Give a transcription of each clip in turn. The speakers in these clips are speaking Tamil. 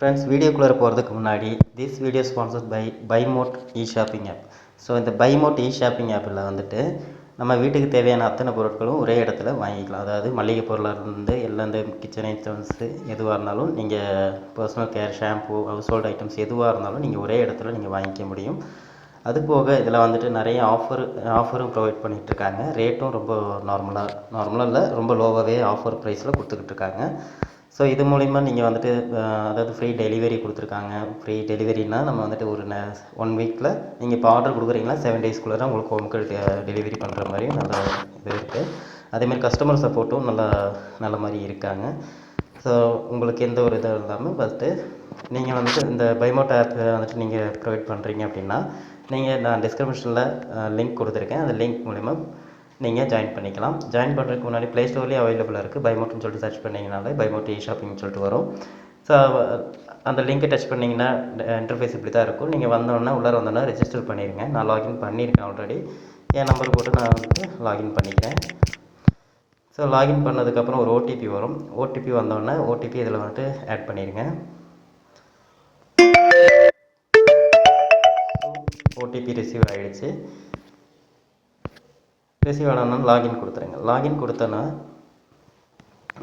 ஃப்ரெண்ட்ஸ், வீடியோக்குள்ளே போகிறதுக்கு முன்னாடி திஸ் வீடியோ ஸ்பான்சர்ட் பை பைமோட் ஷாப்பிங் ஆப். ஸோ இந்த பைமோட் ஷாப்பிங் ஆப்பில் வந்துட்டு நம்ம வீட்டுக்கு தேவையான அத்தனை பொருட்களும் ஒரே இடத்துல வாங்கிக்கலாம். அதாவது மளிகை பொருளாக இருந்து எல்லா இந்த கிச்சன் ஐட்டம்ஸு எதுவாக இருந்தாலும் நீங்கள் personal care, shampoo, house hold items எதுவாக இருந்தாலும் நீங்கள் ஒரே இடத்துல நீங்கள் வாங்கிக்க முடியும். அது போக இதில் வந்துட்டு நிறைய ஆஃபரும் ப்ரொவைட் பண்ணிகிட்ருக்காங்க. ரேட்டும் ரொம்ப நார்மலாக இல்லை, ரொம்ப லோவாகவே ஆஃபர் ப்ரைஸில் கொடுத்துக்கிட்டு இருக்காங்க. ஸோ இது மூலிமா நீங்கள் வந்துட்டு அதாவது ஃப்ரீ டெலிவரி கொடுத்துருக்காங்க. ஃப்ரீ டெலிவரினால் நம்ம வந்துட்டு ஒரு 1 வீக்கில் நீங்கள் இப்போ ஆர்டர் கொடுக்குறீங்களா 7 டேஸ்க்குள்ளே தான் உங்களுக்கு ஹோம்க்கு டெலிவரி பண்ணுற மாதிரி நல்ல இது இருக்குது. அதேமாதிரி கஸ்டமர் சப்போர்ட்டும் நல்ல மாதிரி இருக்காங்க. ஸோ உங்களுக்கு எந்த ஒரு இதாக இல்லாமல் ஃபஸ்ட்டு நீங்கள் வந்துட்டு இந்த பைமோட் ஆப் வந்துட்டு நீங்கள் ப்ரொவைட் பண்ணுறீங்க அப்படின்னா நான் டிஸ்கிரிப்ஷனில் லிங்க் கொடுத்துருக்கேன். அந்த லிங்க் மூலிமா நீங்கள் ஜாயின் பண்ணிக்கலாம். ஜாயின் பண்ணுறதுக்கு முன்னாடி ப்ளே ஸ்டோர்லேயே அவைலபிளாக இருக்குது. பைமோட்னு சொல்லிட்டு சர்ச் பண்ணிங்கனாலே பைமோட் ஷாப்பிங்னு சொல்லிட்டு வரும். ஸோ அந்த லிங்க்கை டச் பண்ணிங்கன்னா இன்டர்ஃபேஸ் இப்படி தான் இருக்கும். நீங்கள் வந்தோடனே உள்ளே வந்தோன்னா ரெஜிஸ்டர் பண்ணிடுங்க. நான் லாகின் பண்ணியிருக்கேன் ஆல்ரெடி. என் நம்பர் போட்டு நான் வந்துட்டு லாகின் பண்ணிக்கிறேன். ஸோ லாகின் பண்ணதுக்கப்புறம் ஒரு ஓடிபி வரும். ஓடிபி வந்தோடனே ஓடிபி இதில் வந்துட்டு ஆட் பண்ணிடுங்க. ஓடிபி ரிசீவ் ஆகிடுச்சு. ரிசீவ் ஆனோன்னா லாகின் கொடுத்துருங்க. லாகின் கொடுத்தோன்னா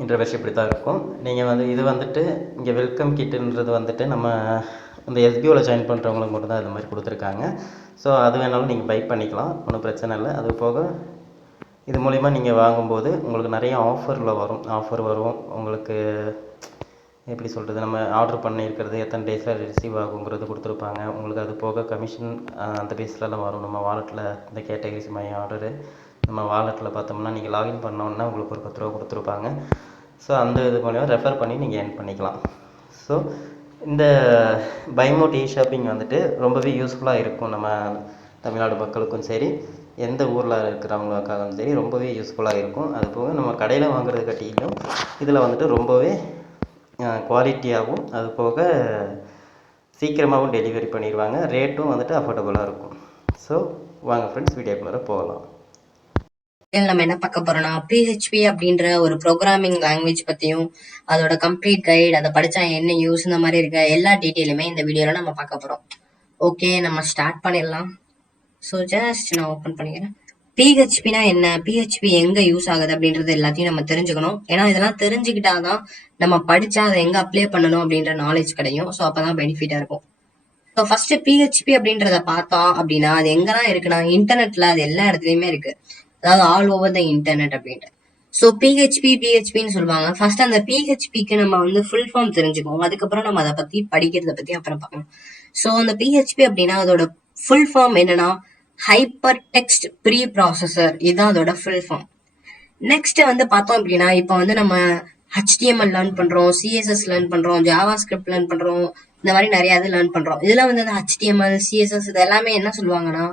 இன்டர்ஃபேஸ் இப்படி தான் இருக்கும். நீங்கள் இது வந்துட்டு இங்கே வெல்கம் கிட்டுன்றது வந்துட்டு நம்ம இந்த எஸ்பிஓவில் ஜாயின் பண்ணுறவங்களுக்கு மட்டும்தான் இது மாதிரி கொடுத்துருக்காங்க. ஸோ அது வேணாலும் நீங்கள் பை பண்ணிக்கலாம், ஒன்றும் பிரச்சனை இல்லை. அது போக இது மூலிமா நீங்கள் வாங்கும்போது உங்களுக்கு நிறைய ஆஃபர் வரும். உங்களுக்கு எப்படி சொல்கிறது, நம்ம ஆர்டர் பண்ணியிருக்கிறது எத்தனை டேஸில் ரிசீவ் ஆகுங்கிறது கொடுத்துருப்பாங்க. உங்களுக்கு அது போக கமிஷன் அந்த பேஸ்லலாம் வரும். நம்ம வாலெட்டில் இந்த கேட்டகரிஸ் மை ஆர்டரு நம்ம வாலெட்டில் பார்த்தோம்னா நீங்கள் லாகின் பண்ணோன்னா உங்களுக்கு ஒரு 10 ரூபா கொடுத்துருப்பாங்க. ஸோ அந்த இது மூலிமா ரெஃபர் பண்ணி நீங்கள் ஏர்ன் பண்ணிக்கலாம். ஸோ இந்த பைமோட் ஷாப்பிங் வந்துட்டு ரொம்பவே யூஸ்ஃபுல்லாக இருக்கும். நம்ம தமிழ்நாடு மக்களுக்கும் சரி, எந்த ஊரில் இருக்கிறவங்களுக்காகவும் சரி ரொம்பவே யூஸ்ஃபுல்லாக இருக்கும். அது போக நம்ம கடையில் வாங்குறது கட்டிலும் இதில் வந்துட்டு ரொம்பவே குவாலிட்டியாகவும் அது போக சீக்கிரமாகவும் டெலிவரி பண்ணிடுவாங்க. ரேட்டும் வந்துட்டு அஃபோர்டபுளாக இருக்கும். ஸோ வாங்க ஃப்ரெண்ட்ஸ், வீடியோக்குள்ளே போகலாம். நம்ம என்ன பார்க்க போறோம்னா PHP அப்படின்ற ஒரு ப்ரோக்ராமிங் லாங்குவேஜ் பத்தியும் அதோட கம்ப்ளீட் கைட், அதை படிச்சா என்ன யூஸ், இந்த மாதிரி இருக்க எல்லா டீட்டெயிலுமே இந்த வீடியோல நம்ம பார்க்க போறோம். ஓகே, நம்ம ஸ்டார்ட் பண்ணிடலாம். ஸோ ஜஸ்ட் நான் ஓப்பன் பண்ணிக்கிறேன். PHPனா என்ன, PHP எங்க யூஸ் ஆகுது அப்படின்றது எல்லாத்தையும் நம்ம தெரிஞ்சுக்கணும். ஏன்னா இதெல்லாம் தெரிஞ்சுக்கிட்டாதான் நம்ம படிச்சா அதை எங்க அப்ளை பண்ணணும் அப்படின்ற நாலேஜ் கிடைக்கும். ஸோ அப்பதான் பெனிஃபிட்டா இருக்கும். ஸோ ஃபர்ஸ்ட் PHP அப்படின்றத பார்த்தோம் அப்படின்னா அது எங்கெல்லாம் இருக்குன்னா இன்டர்நெட்ல அது எல்லா இடத்துலயுமே இருக்கு. அதாவது ஆல் ஓவர் த இன்டர்நெட் அப்படின்ட்டு. ஸோ PHPன்னு சொல்லுவாங்க. ஃபர்ஸ்ட் அந்த PHPக்கு நம்ம ஃபுல் ஃபார்ம் தெரிஞ்சுக்குவோம். அதுக்கப்புறம் நம்ம அதை பத்தி படிக்கிறத பத்தி அப்புறம் பார்க்கலாம். ஸோ அந்த PHP அப்படின்னா அதோட ஃபுல் ஃபார்ம் என்னன்னா ஹைப்பர் டெக்ஸ்ட் ப்ரீ ப்ராசஸர். இதுதான் அதோட ஃபுல் ஃபார்ம். நெக்ஸ்ட் பார்த்தோம் அப்படின்னா இப்போ நம்ம HTML லேர்ன் பண்றோம், CSS லேர்ன் பண்றோம், ஜாவா ஸ்கிரிப்ட் லேர்ன் பண்றோம், இந்த மாதிரி நிறைய இது லேர்ன் பண்றோம். இதெல்லாம் அந்த HTML, CSS இது எல்லாமே என்ன சொல்லுவாங்கன்னா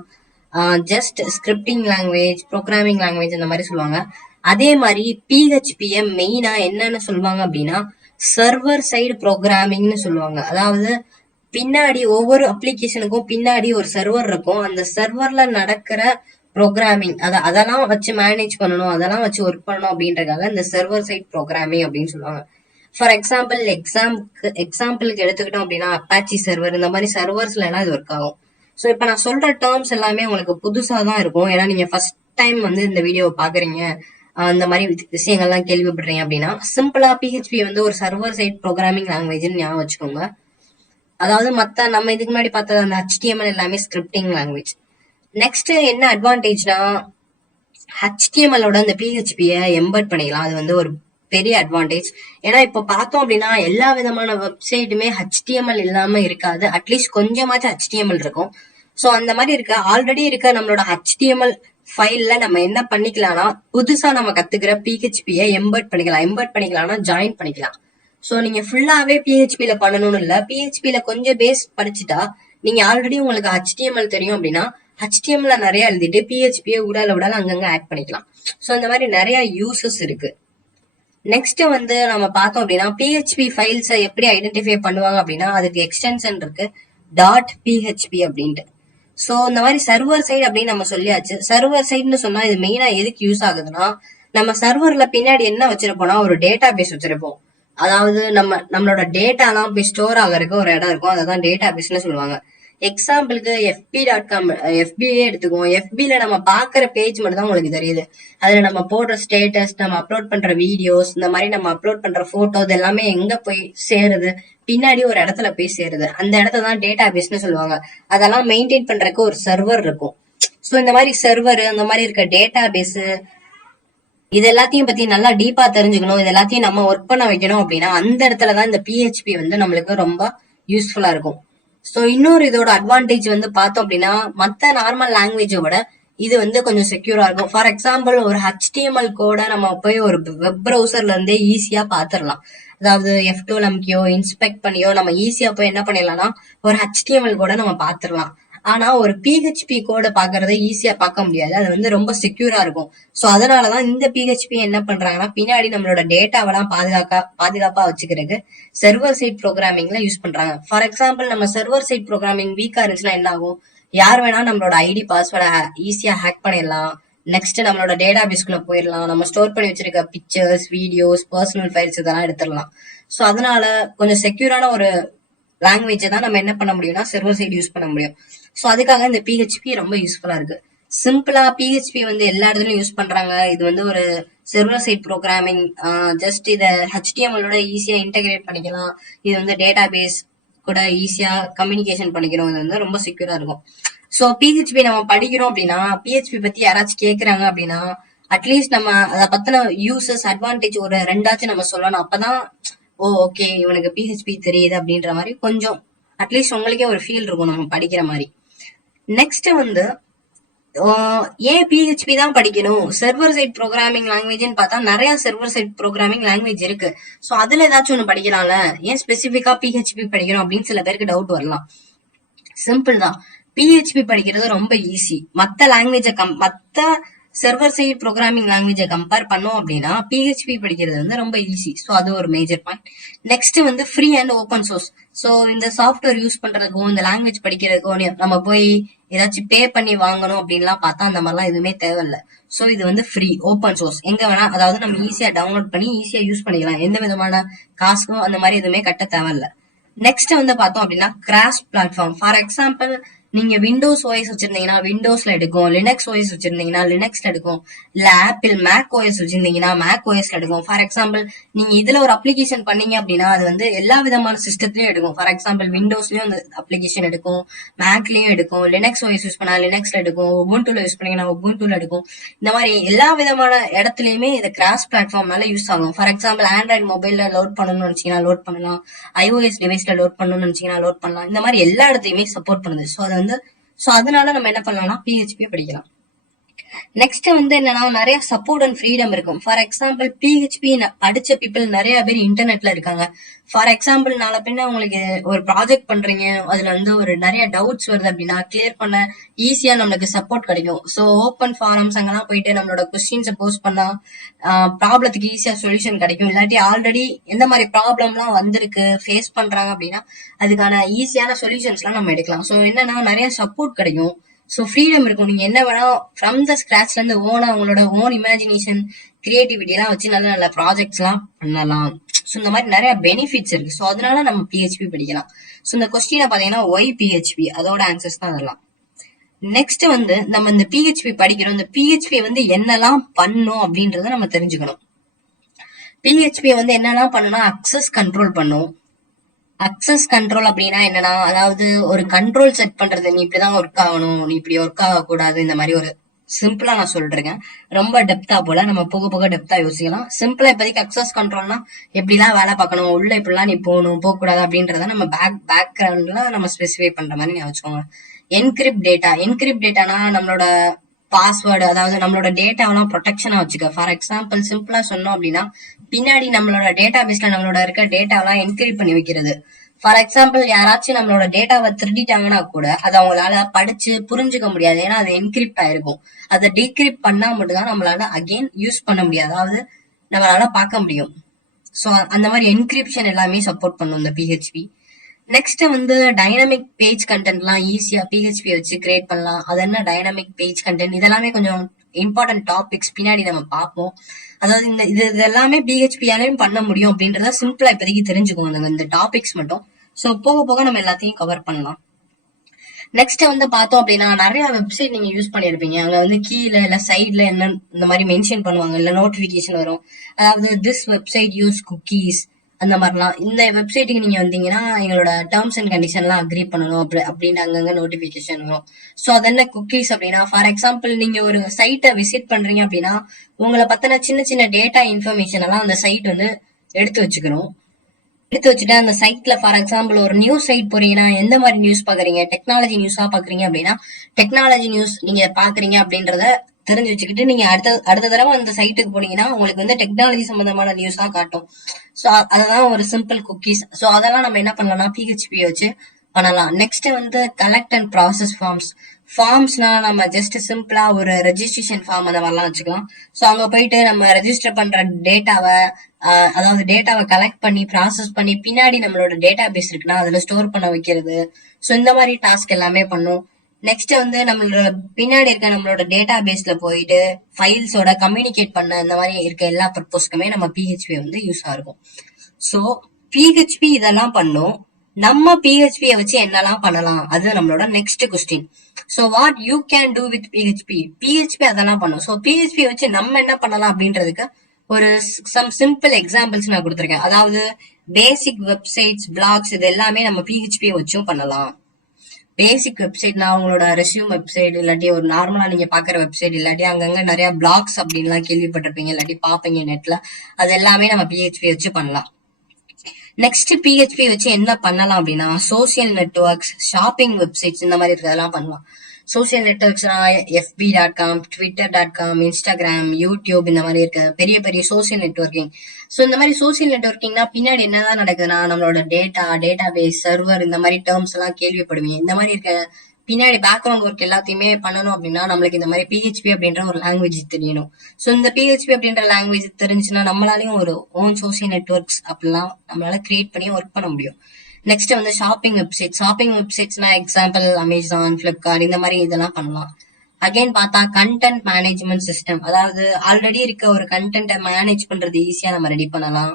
just scripting language, programming language இந்த மாதிரி சொல்லுவாங்க. அதே மாதிரி PHP மெயினா என்னன்னு சொல்லுவாங்க அப்படின்னா சர்வர் சைடு ப்ரோக்ராமிங்னு சொல்லுவாங்க. அதாவது பின்னாடி ஒவ்வொரு அப்ளிகேஷனுக்கும் பின்னாடி ஒரு சர்வர் இருக்கும். அந்த சர்வர்ல நடக்கிற ப்ரோக்ராமிங் அதெல்லாம் வச்சு மேனேஜ் பண்ணணும், அதெல்லாம் வச்சு ஒர்க் பண்ணணும் அப்படின்றதுக்காக இந்த சர்வர் சைட் ப்ரோக்ராமிங் அப்படின்னு சொல்லுவாங்க. ஃபார் எக்ஸாம்பிளுக்கு எடுத்துக்கிட்டோம் அப்படின்னா அப்பாச்சி சர்வர், இந்த மாதிரி சர்வர்ஸ்ல எல்லாம் இது ஒர்க் ஆகும். ஸோ இப்போ நான் சொல்ற டேர்ம்ஸ் எல்லாமே உங்களுக்கு புதுசா தான் இருக்கும். ஏன்னா நீங்க ஃபர்ஸ்ட் டைம் இந்த வீடியோவை பாக்குறீங்க, அந்த மாதிரி விஷயங்கள்லாம் கேள்விப்படுறீங்க அப்படின்னா சிம்பிளா PHP ஒரு சர்வர் சைட் ப்ரோக்ராமிங் லாங்குவேஜ்னு ஞாபகம் வச்சுக்கோங்க. அதாவது மத்த நம்ம இதுக்கு முன்னாடி பார்த்தது அந்த HTML எல்லாமே ஸ்கிரிப்டிங் லாங்குவேஜ். நெக்ஸ்ட் என்ன அட்வான்டேஜ்னா HTML அந்த PHP எம்பெட் பண்ணிக்கலாம். அது ஒரு பெரிய அட்வான்டேஜ். ஏன்னா இப்ப பார்த்தோம் அப்படின்னா எல்லா விதமான வெப்சைட்டுமே HTML இல்லாம இருக்காது. அட்லீஸ்ட் கொஞ்சமாச்சும் HTML இருக்கும். சோ அந்த மாதிரி ஆல்ரெடி இருக்க நம்மளோட HTML ஃபைல்ல நம்ம என்ன பண்ணிக்கலாம்னா புதுசா நம்ம கத்துக்கிற PHP எம்பெட் பண்ணிக்கலாம்னா ஜாயின் பண்ணிக்கலாம். சோ நீங்க ஃபுல்லாவே PHP பண்ணணும்னு இல்ல, PHP கொஞ்சம் பேஸ் படிச்சுட்டா நீங்க ஆல்ரெடி உங்களுக்கு HTML தெரியும் அப்படின்னா HTML நிறைய எழுதிட்டு PHP விடால அங்கங்க ஆட் பண்ணிக்கலாம். சோ இந்த மாதிரி நிறைய யூசஸ் இருக்கு. நெக்ஸ்ட் நம்ம பார்த்தோம் அப்படின்னா PHP ஃபைல்ஸ் எப்படி ஐடென்டிஃபை பண்ணுவாங்க அப்படின்னா அதுக்கு எக்ஸ்டென்ஷன் இருக்கு .php அப்படின்ட்டு. சோ இந்த மாதிரி சர்வர் சைடு அப்படின்னு நம்ம சொல்லியாச்சு. சர்வர் சைடுன்னு சொன்னா இது மெயினா எதுக்கு யூஸ் ஆகுதுன்னா நம்ம சர்வர்ல பின்னாடி என்ன வச்சிருப்போம்னா ஒரு டேட்டா பேஸ் வச்சிருப்போம். அதாவது நம்மளோட டேட்டாலாம் போய் ஸ்டோர் ஆகிறதுக்கு ஒரு இடம் இருக்கும், அதான் டேட்டா பேஸ்னு சொல்லுவாங்க. எக்ஸாம்பிளுக்கு fb.com FBயே எடுத்துக்குவோம். FBல நம்ம பாக்குற பேஜ் மட்டும் தான் உங்களுக்கு தெரியுது. அதுல நம்ம போடுற ஸ்டேட்டஸ், நம்ம அப்லோட் பண்ற வீடியோஸ், இந்த மாதிரி நம்ம அப்லோட் பண்ற போட்டோ, இது எல்லாமே எங்க போய் சேருது, பின்னாடி ஒரு இடத்துல போய் சேருது. அந்த இடத்த தான் டேட்டா பேஸ்னு சொல்லுவாங்க. அதெல்லாம் மெயின்டைன் பண்றதுக்கு ஒரு சர்வர் இருக்கும். சோ இந்த மாதிரி சர்வர், அந்த மாதிரி இருக்க டேட்டா பேஸ், இது எல்லாத்தையும் பத்தி நல்லா டீப்பா தெரிஞ்சுக்கணும், இது எல்லாத்தையும் நம்ம ஒர்க் பண்ண வைக்கணும் அப்படின்னா அந்த இடத்துலதான் இந்த PHP வந்து நம்மளுக்கு ரொம்ப யூஸ்ஃபுல்லா இருக்கும். சோ இன்னொரு இதோட அட்வான்டேஜ் வந்து பார்த்தோம் அப்படின்னா மத்த நார்மல் லாங்குவேஜோட இது வந்து கொஞ்சம் செக்யூரா இருக்கும். ஃபார் எக்ஸாம்பிள் ஒரு HTML கோட நம்ம போய் ஒரு வெப் ப்ரௌசர்ல இருந்தே ஈஸியா பாத்துரலாம். அதாவது F12 அமுக்கியோ இன்ஸ்பெக்ட் பண்ணியோ நம்ம ஈஸியா போய் என்ன பண்ணிடலாம்னா ஒரு HTML கோட நம்ம பாத்துரலாம். ஆனா ஒரு PHP கோட பாக்குறத ஈஸியா பார்க்க முடியாது, அது வந்து ரொம்ப செக்யூரா இருக்கும். சோ அதனாலதான் இந்த PHP என்ன பண்றாங்கன்னா பின்னாடி நம்மளோட டேட்டாவெல்லாம் பாதுகாப்பா வச்சுக்கிறதுக்கு சர்வர் சைட் ப்ரோக்ராமிங்ல யூஸ் பண்றாங்க. ஃபார் எக்ஸாம்பிள் நம்ம சர்வர் சைட் ப்ரோக்ராமிங் வீக்கா இருந்துச்சுன்னா என்ன ஆகும், யார் வேணா நம்மளோட ஐடி பாஸ்வேர்டை ஈஸியா ஹேக் பண்ணிடலாம். நெக்ஸ்ட் நம்மளோட டேட்டா பேஸ்குள்ள போயிடலாம், நம்ம ஸ்டோர் பண்ணி வச்சிருக்க பிக்சர்ஸ், வீடியோஸ், பர்சனல் ஃபைல்ஸ் இதெல்லாம் எடுத்துடலாம். சோ அதனால கொஞ்சம் செக்யூரான ஒரு லாங்குவேஜை தான் நம்ம என்ன பண்ண முடியும்னா சர்வர் சைடு யூஸ் பண்ண முடியும். சோ அதுக்காக இந்த PHP ரொம்ப யூஸ்ஃபுல்லா இருக்கு. சிம்பிளா PHP வந்து எல்லா இடத்துலயும் யூஸ் பண்றாங்க. இது வந்து ஒரு சர்வர் சைட் ப்ரோக்ராமிங். ஜஸ்ட் இத HTML ஓட ஈஸியா இன்டகிரேட் பண்ணிக்கலாம். இது வந்து டேட்டா பேஸ் கூட ஈஸியா கம்யூனிகேஷன் பண்ணிக்கிறோம். இது வந்து ரொம்ப செக்யூரா இருக்கும். சோ PHP நம்ம படிக்கிறோம் அப்படின்னா, PHP பத்தி யாராச்சும் கேக்குறாங்க அப்படின்னா அட்லீஸ்ட் நம்ம அதை பத்தின யூசஸ் அட்வான்டேஜ் ஒரு ரெண்டாச்சும் நம்ம சொல்லணும். அப்பதான் ஓகே இவனுக்கு PHP தெரியுது அப்படின்ற மாதிரி கொஞ்சம் அட்லீஸ்ட் உங்களுக்கே ஒரு ஃபீல் இருக்கும் நம்ம படிக்கிற மாதிரி. நெக்ஸ்ட் வந்து ஏன் PHP தான் படிக்கணும், சர்வர் சைட் ப்ரோக்ராமிங் லாங்குவேஜ்னு பார்த்தா நிறைய சர்வர் சைட் ப்ரோக்ராமிங் லாங்குவேஜ் இருக்கு. சோ அதுல ஏதாச்சும் ஒண்ணு படிக்கலாம்ல, ஏன் ஸ்பெசிபிக்கா PHP படிக்கணும் அப்படின்னு சில பேருக்கு டவுட் வரலாம். சிம்பிள் தான், PHP படிக்கிறது ரொம்ப ஈஸி. மத்த சர்வர் சைட் ப்ரோக்ராமிங் லாங்குவேஜை கம்பேர் பண்ணோம் அப்படின்னா PHP படிக்கிறது வந்து ரொம்ப ஈஸி. ஸோ அது ஒரு மேஜர் பாயிண்ட். நெக்ஸ்ட் வந்து free and open source. So இந்த சாஃப்ட்வேர் யூஸ் பண்றதுக்கும் இந்த லாங்குவேஜ் படிக்கிறதுக்கும் நம்ம போய் ஏதாச்சும் பே பண்ணி வாங்கணும் அப்படின்லாம் பார்த்தா அந்த மாதிரிலாம் எதுவுமே தேவையில்லை. ஸோ இது வந்து ஃப்ரீ ஓப்பன் சோர்ஸ், எங்க வேணா, அதாவது நம்ம ஈஸியா டவுன்லோட் பண்ணி ஈஸியா யூஸ் பண்ணிக்கலாம், எந்த விதமான காசுக்கும் அந்த மாதிரி எதுவுமே கட்ட தேவையில்லை. நெக்ஸ்ட் வந்து பார்த்தோம் அப்படின்னா கிராஸ் பிளாட்ஃபார்ம். ஃபார் எக்ஸாம்பிள் நீங்க விண்டோஸ் OS வச்சிருந்தீங்கன்னா விண்டோஸ்ல எடுக்கும், லினக்ஸ் OS வச்சிருந்தீங்கன்னா லினக்ஸ்ல எடுக்கும், இல்ல ஆப்பிள் மேக் OS வச்சிருந்தீங்கன்னா மேக் OSல எடுக்கும். ஃபார் எக்ஸாம்பிள் நீங்க இதுல ஒரு அப்ளிகேஷன் பண்ணீங்க அப்படின்னா அது வந்து எல்லா விதமான சிஸ்டத்துலயும் எடுக்கும். ஃபார் எக்ஸாம்பிள் விண்டோஸ்லயும் அந்த அப்ளிகேஷன் எடுக்கும், மேக்லயும் எடுக்கும், லினக்ஸ் OS யூஸ் பண்ணா லினக்ஸ்ல எடுக்கும், உபுண்டுல யூஸ் பண்ணீங்கன்னா உபுண்டுல எடுக்கும். இந்த மாதிரி எல்லா விதமான இடத்துலயுமே இது கிராஸ் பிளாட்ஃபார்ம்னால யூஸ் ஆகும். ஃபார் எக்ஸாம்பிள் ஆண்ட்ராய்டு மொபைல்ல லோட் பண்ணணும்னு நினைச்சீங்கன்னா லோட் பண்ணலாம், iOS டிவைஸ்ல லோட் பண்ணணும்னு நினைச்சீங்கன்னா லோட் பண்ணலாம். இந்த மாதிரி எல்லா இடத்தையுமே சப்போர்ட் பண்ணுது. சோ அதனால நம்ம என்ன பண்ணலாம்னா PHP படிக்கலாம். நெக்ஸ்ட் வந்து என்னன்னா நிறைய சப்போர்ட் அண்ட் ஃப்ரீடம் இருக்கும். ஃபார் எக்ஸாம்பிள் PHP படிச்ச பீப்புள் நிறைய பேர் இன்டர்நெட்ல இருக்காங்க. ஃபார் எக்ஸாம்பிள் நாளை பின்ன உங்களுக்கு ஒரு ப்ராஜெக்ட் பண்றீங்க, அதுல வந்து ஒரு நிறைய டவுட்ஸ் வருது அப்படின்னா கிளியர் பண்ண ஈஸியா நம்மளுக்கு சப்போர்ட் கிடைக்கும். ஸோ ஓப்பன் ஃபாரம்ஸ் அங்கெல்லாம் போயிட்டு நம்மளோட கொஸ்டின்ஸை போஸ்ட் பண்ணா ப்ராப்ளத்துக்கு ஈஸியா சொல்யூஷன் கிடைக்கும். இல்லாட்டி ஆல்ரெடி எந்த மாதிரி ப்ராப்ளம்லாம் வந்திருக்கு ஃபேஸ் பண்றாங்க அப்படின்னா அதுக்கான ஈஸியான சொல்யூஷன்ஸ் எல்லாம் நம்ம எடுக்கலாம். ஸோ என்னன்னா நிறைய சப்போர்ட் கிடைக்கும். ஸோ ஃப்ரீடம் இருக்கும், நீங்க என்ன வேணா ஃப்ரம் த ஸ்கிராச்ல இருந்து ஓனா உங்களோட ஓன் இமேஜினேஷன் கிரியேட்டிவிட்டி எல்லாம் வச்சு நல்ல நல்ல ப்ராஜெக்ட்ஸ் எல்லாம் பண்ணலாம். ஸோ இந்த மாதிரி நிறைய பெனிஃபிட்ஸ் இருக்கு. ஸோ அதனால நம்ம PHP படிக்கலாம். ஸோ இந்த கொஸ்டினை பாத்தீங்கன்னா ஒய் PHP, அதோட ஆன்சர்ஸ் தான் அதெல்லாம். நெக்ஸ்ட் வந்து நம்ம இந்த PHP படிக்கிறோம், இந்த PHP வந்து என்னெல்லாம் பண்ணும் அப்படின்றத நம்ம தெரிஞ்சுக்கணும். PHP வந்து என்னெல்லாம் பண்ணுனா அக்சஸ் கண்ட்ரோல் பண்ணும். அக்சஸ் கண்ட்ரோல் அப்படின்னா என்னன்னா, அதாவது ஒரு கண்ட்ரோல் செட் பண்றது, நீ இப்படிதான் ஒர்க் ஆகணும், நீ இப்படி ஒர்க் ஆகக்கூடாது, இந்த மாதிரி ஒரு சிம்பிளா நான் சொல்றேன். ரொம்ப டெப்தா போல, நம்ம போக போக டெப்தா யோசிக்கலாம். சிம்பிளா இப்போதைக்கு அக்சஸ் கண்ட்ரோல்னா எப்படிலாம் வேலை பார்க்கணும், உள்ள இப்படிலாம் நீ போகணும் போக கூடாது அப்படின்றத நம்ம பேக்ரவுண்ட்ல நம்ம ஸ்பெசிஃபை பண்ற மாதிரி நீ வச்சுக்கோங்க. என்கிரிப்ட் டேட்டானா நம்மளோட பாஸ்வேர்டு, அதாவது நம்மளோட டேட்டாவெல்லாம் ப்ரொடெக்ஷனா வச்சுக்க. ஃபார் எக்ஸாம்பிள் சிம்பிளா சொன்னோம் அப்படின்னா பின்னாடி நம்மளோட டேட்டா பேஸ்ல நம்மளோட இருக்க டேட்டாவெல்லாம் என்கிரிப்ட் பண்ணி வைக்கிறது. ஃபார் எக்ஸாம்பிள் யாராச்சும் நம்மளோட டேட்டாவை திருடிட்டாங்கன்னா கூட அதை அவங்களால படிச்சு புரிஞ்சுக்க முடியாது, ஏன்னா அது என்கிரிப்ட் ஆயிருக்கும். அதை டீக்ரிப்ட் பண்ணா மட்டும்தான் நம்மளால அகெயின் யூஸ் பண்ண முடியாது, அதாவது நம்மளால பார்க்க முடியும். ஸோ அந்த மாதிரி என்கிரிப்ஷன் எல்லாமே சப்போர்ட் பண்ணும் இந்த PHP. நெக்ஸ்ட் வந்து டைனமிக் பேஜ் கண்டென்ட்லாம் ஈஸியா PHP வச்சு கிரியேட் பண்ணலாம். அது என்ன டைனமிக் பேஜ் கண்டென்ட், இதெல்லாமே கொஞ்சம் இம்பார்ட்டன்ட் டாபிக்ஸ் பின்னாடி நம்ம பார்ப்போம். அதாவது இது எல்லாமே பிஹெச்பியாலையும் பண்ண முடியும் அப்படின்றத சிம்பிளா இப்போதைக்கு தெரிஞ்சுக்கோங்க இந்த டாபிக்ஸ் மட்டும். ஸோ போக போக நம்ம எல்லாத்தையும் கவர் பண்ணலாம். நெக்ஸ்ட் வந்து பார்த்தோம் அப்படின்னா நிறைய வெப்சைட் நீங்க யூஸ் பண்ணிருப்பீங்க. அங்க வந்து கீழே இல்ல சைட்ல என்ன இந்த மாதிரி மென்ஷன் பண்ணுவாங்க, இல்ல நோட்டிபிகேஷன் வரும். அதாவது திஸ் வெப்சைட் யூஸ் குக்கீஸ் அந்த மாதிரிலாம். இந்த வெப்சைட்டுக்கு நீங்க வந்தீங்கன்னா எங்களோட டேர்ம்ஸ் அண்ட் கண்டிஷன்லாம் அக்ரி பண்ணணும் அப்படின்னு அங்கங்க நோட்டிபிகேஷன் வரும். ஸோ அது என்ன குக்கீஸ் அப்படின்னா, ஃபார் எக்ஸாம்பிள் நீங்க ஒரு சைட்டை விசிட் பண்றீங்க அப்படின்னா உங்களை பத்தின சின்ன சின்ன டேட்டா இன்ஃபர்மேஷன் எல்லாம் அந்த சைட் வந்து எடுத்து வச்சுக்கணும். எடுத்து வச்சுட்டு அந்த சைட்ல ஃபார் எக்ஸாம்பிள் ஒரு நியூஸ் சைட் போறீங்கன்னா எந்த மாதிரி நியூஸ் பாக்குறீங்க, டெக்னாலஜி நியூஸா பாக்குறீங்க அப்படின்னா டெக்னாலஜி நியூஸ் நீங்க பாக்குறீங்க அப்படின்றத தெரிஞ்சு வச்சுக்கிட்டு நீங்க அடுத்த தடவை அந்த சைட்டுக்கு போனீங்கன்னா உங்களுக்கு வந்து டெக்னாலஜி சம்பந்தமான நியூஸா காட்டும். ஸோ அதெல்லாம் ஒரு சிம்பிள் குக்கீஸ். ஸோ அதெல்லாம் நம்ம என்ன பண்ணலாம்னா பிஹெச்பி வச்சு பண்ணலாம். நெக்ஸ்ட் வந்து கலெக்ட் அண்ட் ப்ராசஸ் ஃபார்ம்ஸ்னா நம்ம ஜஸ்ட் சிம்பிளா ஒரு ரெஜிஸ்ட்ரேஷன் ஃபார்ம் அந்த மாதிரிலாம் வச்சுக்கலாம். ஸோ அங்க போயிட்டு நம்ம ரெஜிஸ்டர் பண்ற டேட்டாவை அதாவது டேட்டாவை கலெக்ட் பண்ணி ப்ராசஸ் பண்ணி பின்னாடி நம்மளோட டேட்டா பேஸ் இருக்குன்னா அதுல ஸ்டோர் பண்ண வைக்கிறது. ஸோ இந்த மாதிரி டாஸ்க் எல்லாமே பண்ணும். நெக்ஸ்ட் வந்து நம்மளோட பின்னாடி இருக்க நம்மளோட டேட்டா பேஸ்ல போயிட்டு ஃபைல்ஸோட கம்யூனிகேட் பண்ண இந்த மாதிரி இருக்க எல்லா பர்பஸ்க்குமே நம்ம பிஹெச்பி வந்து யூஸ் ஆகும். ஸோ பிஹெச்பி இதெல்லாம் பண்ணும். நம்ம பிஹெச்பியை வச்சு என்னெல்லாம் பண்ணலாம் அது நம்மளோட next question. So what you can do with PHP அதெல்லாம் பண்ணும். ஸோ பிஹெச்பி வச்சு நம்ம என்ன பண்ணலாம் அப்படின்றதுக்கு ஒரு சிம்பிள் எக்ஸாம்பிள்ஸ் நான் கொடுத்துருக்கேன். அதாவது பேசிக் வெப்சைட்ஸ், பிளாக்ஸ் இது எல்லாமே நம்ம பிஹெச்பியை வச்சும் பண்ணலாம். பேசிக் வெப்சைட்னா அவங்களோட ரெஸ்யூம் வெப்சைட், இல்லாட்டி ஒரு நார்மலா நீங்க பாக்குற வெப்சைட், இல்லாட்டி அங்கங்க நிறைய பிளாக்ஸ் அப்படின்லாம் கேள்விப்பட்டிருப்பீங்க, இல்லாட்டி பாப்பீங்க நெட்ல. அது எல்லாமே நம்ம பிஹெச்பி வச்சு பண்ணலாம். நெக்ஸ்ட் பிஹெச்பி வச்சு என்ன பண்ணலாம் அப்படின்னா சோசியல் நெட்ஒர்க்ஸ், ஷாப்பிங் வெப்சைட்ஸ் இந்த மாதிரி இருக்கிறதெல்லாம் பண்ணலாம். Social நெட்ஒர்க்ஸ்னா FB.com, Twitter.com, Instagram, YouTube இந்த மாதிரி இருக்க பெரிய பெரிய சோசியல் நெட்ஒர்க்கிங். ஸோ இந்த மாதிரி சோசியல் நெட்ஒர்க்கிங்னா பின்னாடி என்னதான் நடக்குதுன்னா நம்மளோட டேட்டா பேஸ், சர்வர் இந்த மாதிரி டேர்ம்ஸ் எல்லாம் கேள்விப்படுவீங்க. இந்த மாதிரி இருக்க பின்னாடி பேக்ரவுண்ட் ஒர்க் எல்லாத்தையுமே பண்ணணும் அப்படின்னா நம்மளுக்கு இந்த மாதிரி பிஹெச்பி அப்படின்ற ஒரு லாங்குவேஜ் தெரியணும். ஸோ இந்த பிஹெச்பி அப்படின்ற லாங்குவேஜ் தெரிஞ்சுன்னா நம்மளாலையும் ஒரு ஓன் சோசியல் நெட்ஒர்க்ஸ் அப்படிலாம் நம்மளால கிரியேட் பண்ணி ஒர்க் பண்ண முடியும். நெக்ஸ்ட் வந்து ஷாப்பிங் வெப்சைட்ஸ்னா எக்ஸாம்பிள் அமேசான், பிளிப்கார்ட் இந்த மாதிரி இதெல்லாம் பண்ணலாம். அகைன் பார்த்தா கண்டென்ட் மேனேஜ்மெண்ட் சிஸ்டம், அதாவது ஆல்ரெடி இருக்க ஒரு கண்டென்ட்டை மேனேஜ் பண்றது ஈஸியா நம்ம ரெடி பண்ணலாம்.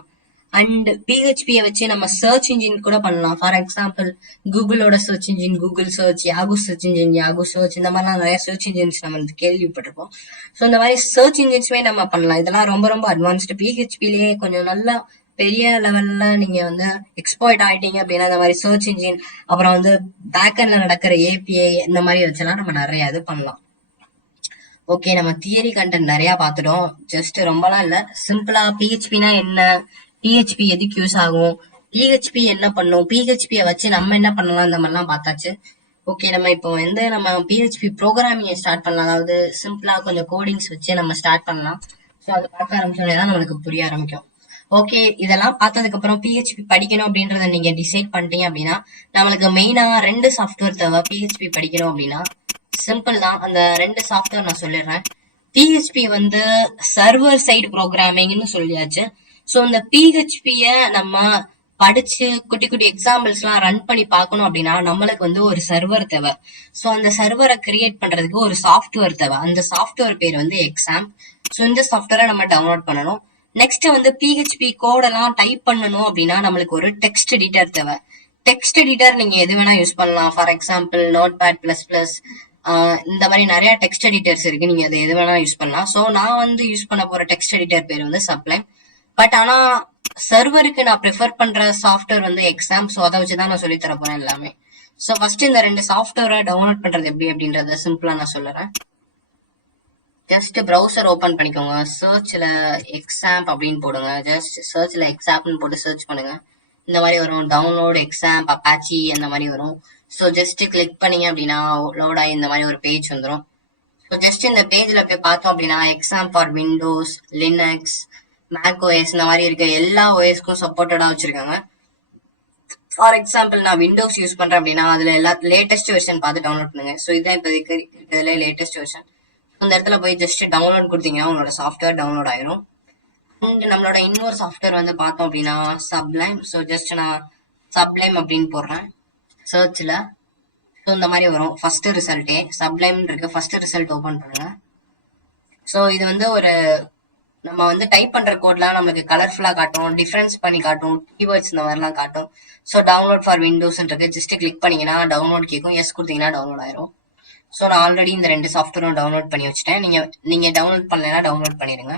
அண்ட் பிஹெச்பியை வச்சு நம்ம சர்ச் இன்ஜின் கூட பண்ணலாம். ஃபார் எக்ஸாம்பிள் கூகுளோட search engine Google search, Yahoo search engine Yahoo search, இந்த மாதிரிலாம் நிறைய சர்ச் இன்ஜின்ஸ் நம்ம கேள்விப்பட்டிருப்போம். ஸோ இந்த மாதிரி சர்ச் இன்ஜின்ஸுமே நம்ம பண்ணலாம். இதெல்லாம் ரொம்ப ரொம்ப அட்வான்ஸ்டு. பிஹெச்பிலேயே கொஞ்சம் நல்லா பெரிய லெவல்ல நீங்க வந்து எக்ஸ்போர்ட் ஆயிட்டீங்க அப்படின்னா இந்த மாதிரி சர்ச் இன்ஜின், அப்புறம் வந்து பேக்கெண்ட்ல நடக்கிற ஏபிஐ இந்த மாதிரி வச்செல்லாம் நம்ம நிறைய இது பண்ணலாம். ஓகே, நம்ம தியரி கண்டென்ட் நிறைய பார்த்துட்டோம். ஜஸ்ட் ரொம்பலாம் இல்ல, சிம்பிளா பிஹெச்பினா என்ன, பிஹெச்பி எதுக்கு யூஸ் ஆகும், பிஹெச்பி என்ன பண்ணும், பிஹெச்பியை வச்சு நம்ம என்ன பண்ணலாம், இந்த மாதிரிலாம் பார்த்தாச்சு. ஓகே, நம்ம இப்போ வந்து நம்ம பிஹெச்பி ப்ரோக்ராமிங்கை ஸ்டார்ட் பண்ணலாம். அதாவது சிம்பிளா கொஞ்சம் கோடிங்ஸ் வச்சு நம்ம ஸ்டார்ட் பண்ணலாம். ஸோ அதை பார்க்க ஆரம்பிச்சோன்னே தான் நம்மளுக்கு புரிய ஆரம்பிக்கும். ஓகே, இதெல்லாம் பார்த்ததுக்கு அப்புறம் பிஹெச்பி படிக்கணும் அப்படின்றத நீங்க டிசைட் பண்ணிட்டீங்க அப்படின்னா நம்மளுக்கு மெயினா 2 சாஃப்ட்வேர் தேவை. பிஹெச்பி படிக்கணும் அப்படின்னா சிம்பிள் தான். அந்த 2 சாஃப்ட்வேர் நான் சொல்லிடுறேன். பிஹெச்பி வந்து சர்வர் சைடு ப்ரோக்ராமிங்னு சொல்லியாச்சு. ஸோ இந்த பிஹெச்பிய நம்ம படிச்சு குட்டி குட்டி எக்ஸாம்பிள்ஸ் எல்லாம் ரன் பண்ணி பார்க்கணும் அப்படின்னா நம்மளுக்கு வந்து ஒரு சர்வர் தேவை. ஸோ அந்த சர்வரை கிரியேட் பண்றதுக்கு ஒரு சாஃப்ட்வேர் தேவை. அந்த சாஃப்ட்வேர் பேர் வந்து எக்ஸாம். ஸோ இந்த சாஃப்ட்வேரை நம்ம டவுன்லோட் பண்ணணும். நெக்ஸ்ட் வந்து பிஹெச்பி கோடெல்லாம் டைப் பண்ணணும் அப்படின்னா நம்மளுக்கு ஒரு டெக்ஸ்ட் எடிட்டர் தேவை. டெக்ஸ்ட் எடிட்டர் நீங்க எது வேணா யூஸ் பண்ணலாம். ஃபார் எக்ஸாம்பிள் Notepad++, இந்த மாதிரி நிறைய டெக்ஸ்ட் எடிட்டர்ஸ் இருக்கு. நீங்க அதை எது வேணா யூஸ் பண்ணலாம். ஸோ நான் வந்து யூஸ் பண்ண போற டெக்ஸ்ட் எடிட்டர் பேர் வந்து சப்ளைம். பட் ஆனா சர்வருக்கு நான் ப்ரிஃபர் பண்ற சாஃப்ட்வேர் வந்து எக்ஸாம். ஸோ அதை வச்சுதான் நான் சொல்லி தர போறேன் எல்லாமே. ஸோ ஃபர்ஸ்ட் இந்த 2 சாஃப்ட்வேரை டவுன்லோட் பண்றது எப்படி அப்படின்றத சிம்பிளா நான் சொல்லுறேன். ஜஸ்ட் ப்ரௌசர் ஓபன் பண்ணிக்கோங்க. சர்ச்ல எக்ஸாம்ப் அப்படின்னு போடுங்க. ஜஸ்ட் சர்ச்ல எக்ஸாம்ப்னு போட்டு சர்ச் பண்ணுங்க. இந்த மாதிரி வரும். டவுன்லோட் எக்ஸாம்ப் அப்பாச்சி அந்த மாதிரி வரும். ஸோ ஜஸ்ட் கிளிக் பண்ணீங்க அப்படின்னா லோட் ஆகி இந்த மாதிரி ஒரு பேஜ் வந்துடும். ஸோ ஜஸ்ட் இந்த பேஜ்ல போய் பார்த்தோம் அப்படின்னா exam for Windows, Linux, Mac OS இந்த மாதிரி இருக்க எல்லா ஓஎஸ்க்கும் சப்போர்ட்டடா வச்சிருக்காங்க. ஃபார் எக்ஸாம்பிள் நான் விண்டோஸ் யூஸ் பண்றேன் அப்படின்னா அதுல எல்லா லேட்டஸ்ட் வெர்ஷன் பார்த்து டவுன்லோட் பண்ணுங்க. ஸோ இதான் இப்போதைக்கு இருக்கிறதுல லேட்டஸ்ட் வெர்ஷன். இந்த இடத்துல போய் ஜஸ்ட் டவுன்லோட் கொடுத்தீங்கன்னா உங்களோட சாஃப்ட்வேர் டவுன்லோட் ஆயிரும். அண்ட் நம்மளோட இன்னொரு சாஃப்ட்வேர் வந்து பார்த்தோம் அப்படின்னா சப்ளைம். ஸோ ஜஸ்ட் நான் சப்ளைம் அப்படின்னு போடுறேன் சர்ச்ல. ஸோ இந்த மாதிரி வரும். ஃபர்ஸ்ட் ரிசல்ட்டே சப்ளைம் இருக்கு. ஃபர்ஸ்ட் ரிசல்ட் ஓபன் பண்ணுங்க. ஸோ இது வந்து ஒரு நம்ம வந்து டைப் பண்ற கோட்லாம் நமக்கு கலர்ஃபுல்லா காட்டும், டிஃபரன்ஸ் பண்ணி காட்டும், கீவேர்ட்ஸ் இந்த மாதிரிலாம் காட்டும். ஸோ டவுன்லோட் ஃபார் விண்டோஸ்ன்றது ஜஸ்ட் கிளிக் பண்ணீங்கன்னா டவுன்லோட் கேட்கும், எஸ் கொடுத்தீங்கன்னா டவுன்லோட் ஆயிரும். ஸோ நான் ஆல்ரெடி இந்த 2 சாஃப்ட்வேரும் டவுன்லோட் பண்ணி வச்சுட்டேன். நீங்க டவுன்லோட் பண்ணலைன்னா டவுன்லோட் பண்ணிடுங்க.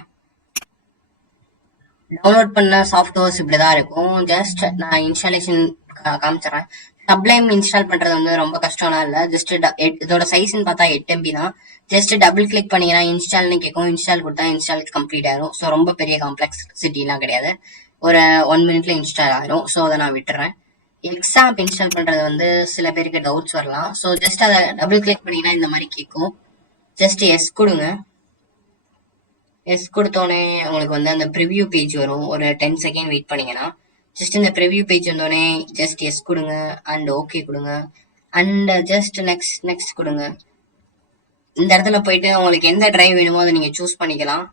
டவுன்லோட் பண்ண சாஃப்ட்வேர்ஸ் இப்படிதான் இருக்கும். ஜஸ்ட் நான் இன்ஸ்டாலேஷன் காமிச்சிடறேன். சப்ளைம் இன்ஸ்டால் பண்றது வந்து ரொம்ப கஷ்டம்லாம் இல்ல. ஜஸ்ட் இதோட சைஸ்ன்னு பார்த்தா 8 MB தான். ஜஸ்ட் டபுள் கிளிக் பண்ணீங்கன்னா இன்ஸ்டால்னு கேட்கும். இன்ஸ்டால் கொடுத்தா இன்ஸ்டால் கம்ப்ளீட் ஆயிரும். ஸோ ரொம்ப பெரிய காம்ப்ளெக்சிட்டிலாம் கிடையாது. ஒரு 1 மினிட்ல இன்ஸ்டால் ஆயிரும். ஸோ அதை நான் விட்டுறேன். எக்ஸாம்ப் இன்ஸ்டால் பண்றது வந்து சில பேருக்கு டவுட்ஸ் வரலாம். ஸோ ஜஸ்ட் அதை டபுள் கிளிக் பண்ணீங்கன்னா இந்த மாதிரி கேட்கும். ஜஸ்ட் எஸ் கொடுங்க. எஸ் கொடுத்தோடனே உங்களுக்கு வந்து அந்த ப்ரிவ்யூ பேஜ் வரும். ஒரு 10 செகண்ட் வெயிட் பண்ணீங்கன்னா ஜஸ்ட் இந்த ப்ரிவ்யூ பேஜ் வந்தோடனே ஜஸ்ட் எஸ் கொடுங்க அண்ட் ஓகே கொடுங்க அண்ட் ஜஸ்ட் நெக்ஸ்ட் கொடுங்க. இந்த இடத்துல போயிட்டு உங்களுக்கு எந்த டிரைவ் வேணுமோ அதை நீங்க சூஸ் பண்ணிக்கலாம்.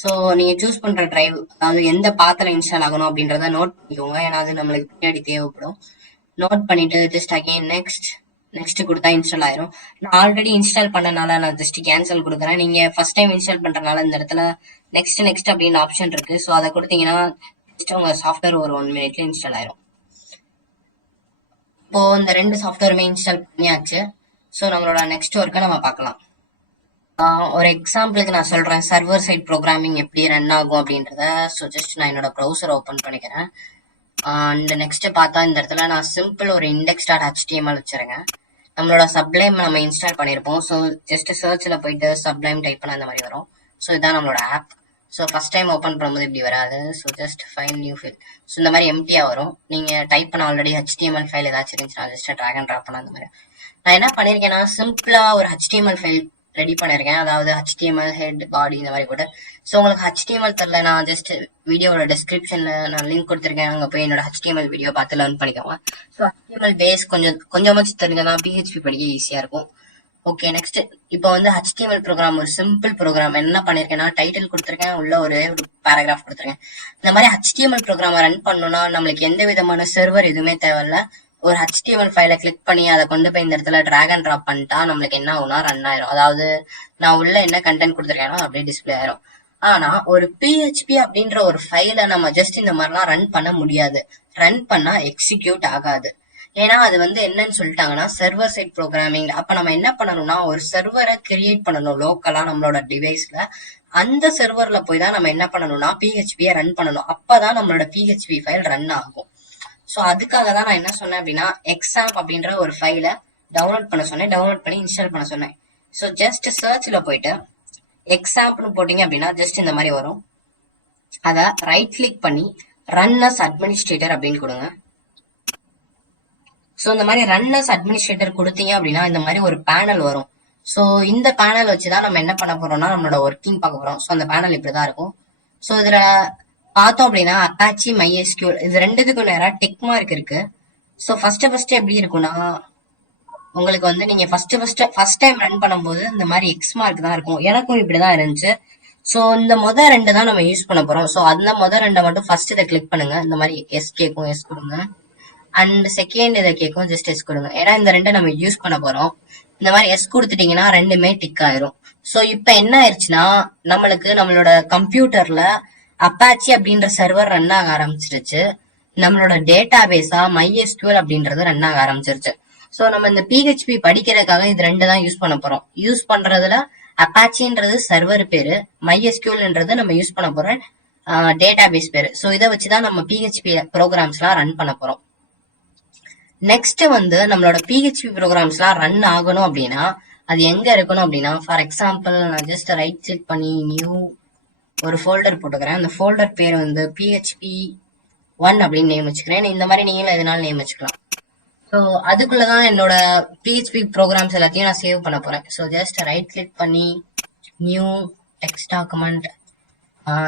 ஸோ நீங்க சூஸ் பண்ற டிரைவ் அதாவது எந்த பாத்துல இன்ஸ்டால் ஆகணும் அப்படின்றத நோட் பண்ணிக்கோங்க. ஏன்னா அது நம்மளுக்கு பின்னாடி தேவைப்படும். நோட் பண்ணிட்டு ஜஸ்ட் அகைன் நெக்ஸ்ட் கொடுத்தா இன்ஸ்டால் ஆயிரும். நான் ஆல்ரெடி இன்ஸ்டால் பண்ணனால நான் ஜஸ்ட் கேன்சல் கொடுக்குறேன். நீங்க ஃபர்ஸ்ட் டைம் இன்ஸ்டால் பண்றதுனால இந்த இடத்துல நெக்ஸ்ட் அப்படின்னு ஆப்ஷன் இருக்கு. ஸோ அதை கொடுத்தீங்கன்னா ஜஸ்ட் உங்க சாஃப்ட்வேர் ஒரு 1 மினிட்ல இன்ஸ்டால் ஆயிரும். இப்போ இந்த 2 சாஃப்ட்வேருமே இன்ஸ்டால் பண்ணியாச்சு. ஸோ நம்மளோட நெக்ஸ்ட் ஒர்க்கை நம்ம பார்க்கலாம். ஒரு எக்ஸாம்பிளுக்கு நான் சொல்றேன் சர்வர் சைட் ப்ரோக்ராமிங் எப்படி ரன் ஆகும் அப்படின்றத. ஸோ ஜஸ்ட் நான் என்னோட ப்ரௌசர் ஓப்பன் பண்ணிக்கிறேன். அண்ட் நெக்ஸ்ட் பார்த்தா இந்த இடத்துல நான் சிம்பிள் ஒரு index.html வச்சிருக்கேன். நம்மளோட சப்ளைம் நம்ம இன்ஸ்டால் பண்ணியிருப்போம். ஸோ ஜஸ்ட் சர்ச்சில் போயிட்டு சப்ளைம் டைப் பண்ண அந்த மாதிரி வரும். ஸோ இதுதான் நம்மளோட app. So first time open பண்ணும்போது இப்படி வராது. So just file new file. So இந்த மாதிரி எம்டியா வரும். நீங்க டைப் பண்ண ஆல்ரெடி HTML ஃபைல் ஏதாச்சும் இருந்துச்சுன்னா ஜஸ்ட் ட்ராக் அண்ட் ட்ராப் பண்ண அந்த மாதிரி. நான் என்ன பண்ணிருக்கேன்னா சிம்பிளா ஒரு HTML ஃபைல் ரெடி பண்ணிருக்கேன். அதாவது HTML ஹெட் பாடி இந்த மாதிரி கூட. ஸோ உங்களுக்கு HTML தெரியல, நான் ஜஸ்ட் வீடியோட டிஸ்கிரிப்ஷன்ல நான் லிங்க் கொடுத்துருக்கேன். அங்க போய் என்னோட HTML வீடியோ பார்த்து லேர்ன் பண்ணிக்கோங்க. ஸோ HTML பேஸ் கொஞ்சமாச்சு தெரிஞ்சா PHP படிக்க ஈஸியா இருக்கும். ஓகே நெக்ஸ்ட் இப்போ வந்து HTML ப்ரோக்ராம் ஒரு சிம்பிள் ப்ரோக்ராம் என்ன பண்ணிருக்கேன்னா டைட்டில் கொடுத்துருக்கேன், உள்ள ஒரு பேராகிராஃப் கொடுத்துருக்கேன். இந்த மாதிரி HTML ப்ரோக்ராம் ரன் பண்ணணும்னா நம்மளுக்கு எந்த விதமான சர்வர் எதுவுமே தேவையில்ல. ஒரு HTML ஃபைலை கிளிக் பண்ணி அதை கொண்டு போய் இந்த இடத்துல டிராக் அண்ட் ட்ராப் பண்ணிட்டா நம்மளுக்கு என்ன ஆகும்னா ரன் ஆயிரும். அதாவது நான் உள்ள என்ன கண்டென்ட் கொடுத்துருக்கேனோ அப்படியே டிஸ்பிளே ஆயிரும். ஆனா ஒரு PHP அப்படின்ற ஒரு ஃபைலை நம்ம ஜஸ்ட் இந்த மாதிரிலாம் ரன் பண்ண முடியாது. ரன் பண்ணா எக்ஸிக்யூட் ஆகாது. ஏன்னா அது வந்து என்னன்னு சொல்லிட்டாங்கன்னா சர்வர் சைட் ப்ரோக்ராமிங். அப்ப நம்ம என்ன பண்ணணும்னா ஒரு சர்வரை கிரியேட் பண்ணணும் லோக்கலா நம்மளோட டிவைஸ்ல. அந்த சர்வர்ல போய் தான் நம்ம என்ன பண்ணணும்னா PHP ரன் பண்ணணும். அப்பதான் நம்மளோட PHP ஃபைல் ரன் ஆகும். ஸோ அதுக்காக தான் நான் என்ன சொன்னேன் அப்படின்னா எக்ஸாம்ப் அப்படின்ற ஒரு ஃபைலை டவுன்லோட் பண்ண சொன்னேன். டவுன்லோட் பண்ணி இன்ஸ்டால் பண்ண சொன்னேன். ஸோ ஜஸ்ட் சர்ச்ல போயிட்டு எக்ஸாம்ப்னு போட்டீங்க அப்படின்னா ஜஸ்ட் இந்த மாதிரி வரும். அதை ரைட் கிளிக் பண்ணி ரன் அஸ் அட்மினிஸ்ட்ரேட்டர் அப்படின்னு கொடுங்க. ஸோ இந்த மாதிரி ரன் அஸ் அட்மினிஸ்ட்ரேட்டர் கொடுத்தீங்க அப்படின்னா இந்த மாதிரி ஒரு பேனல் வரும். ஸோ இந்த பேனல் வச்சுதான் நம்ம என்ன பண்ண போறோம்னா நம்மளோட ஒர்க்கிங் பார்க்க போறோம். ஸோ அந்த பேனல் இப்படிதான் இருக்கும். ஸோ இதுல பார்த்தோம் அப்படின்னா அப்பாச்சி MySQL இது ரெண்டுத்துக்கும் நேரம் டிக் மார்க் இருக்கு. ஸோ ஃபர்ஸ்ட் எப்படி இருக்கும்னா உங்களுக்கு வந்து நீங்க ஃபர்ஸ்ட் டைம் ரன் பண்ணும்போது இந்த மாதிரி எக்ஸ் மார்க் தான் இருக்கும். எனக்கும் இப்படிதான் இருந்துச்சு. ஸோ இந்த ரெண்டு தான் நம்ம யூஸ் பண்ண போறோம். ஸோ அந்த ரெண்டை மட்டும் ஃபர்ஸ்ட் இதை கிளிக் பண்ணுங்க. இந்த மாதிரி எஸ் கேட்கும், எஸ் கொடுங்க. அண்ட் செகண்ட் இதை கேட்கும், ஜஸ்ட் எஸ் கொடுங்க. ஏன்னா இந்த ரெண்டை நம்ம யூஸ் பண்ண போறோம். இந்த மாதிரி எஸ் கொடுத்துட்டீங்கன்னா ரெண்டுமே டிக் ஆயிரும். ஸோ இப்போ என்ன ஆயிடுச்சுன்னா நம்மளுக்கு நம்மளோட கம்ப்யூட்டர்ல அப்பாச்சி அப்படின்ற சர்வர் ரன் ஆக ஆரம்பிச்சிருச்சு. நம்மளோட டேட்டா பேஸா MySQL அப்படின்றது ரன் ஆக ஆரம்பிச்சிருச்சு. ஸோ நம்ம இந்த PHP படிக்கிறதுக்காக இது ரெண்டு தான் யூஸ் பண்ண போறோம். யூஸ் பண்றதுல அப்பாச்சின்றது சர்வர் பேரு, MySQLன்றது நம்ம யூஸ் பண்ண போற டேட்டா பேஸ் பேரு. ஸோ இதை வச்சுதான் நம்ம PHP ப்ரோக்ராம்ஸ்லாம் ரன் பண்ண போறோம். நெக்ஸ்ட் வந்து நம்மளோட PHP ப்ரோக்ராம்ஸ்லாம் ரன் ஆகணும் அப்படின்னா அது எங்க இருக்கணும் அப்படின்னா ஃபார் எக்ஸாம்பிள் நான் ஜஸ்ட் ரைட் கிளிக் பண்ணி நியூ ஒரு ஃபோல்டர் போட்டுக்கிறேன். அந்த ஃபோல்டர் பேர் வந்து PHP1 அப்படின்னு நேம் வச்சுக்கிறேன். இந்த மாதிரி நீங்களும் எதனால நேம் வச்சுக்கலாம். ஸோ அதுக்குள்ளதான் என்னோட PHP ப்ரோக்ராம்ஸ் எல்லாத்தையும் நான் சேவ் பண்ண போறேன். ஸோ ஜஸ்ட் ரைட் கிளிக் பண்ணி நியூ டெக்ஸ்ட் டாக்குமெண்ட்.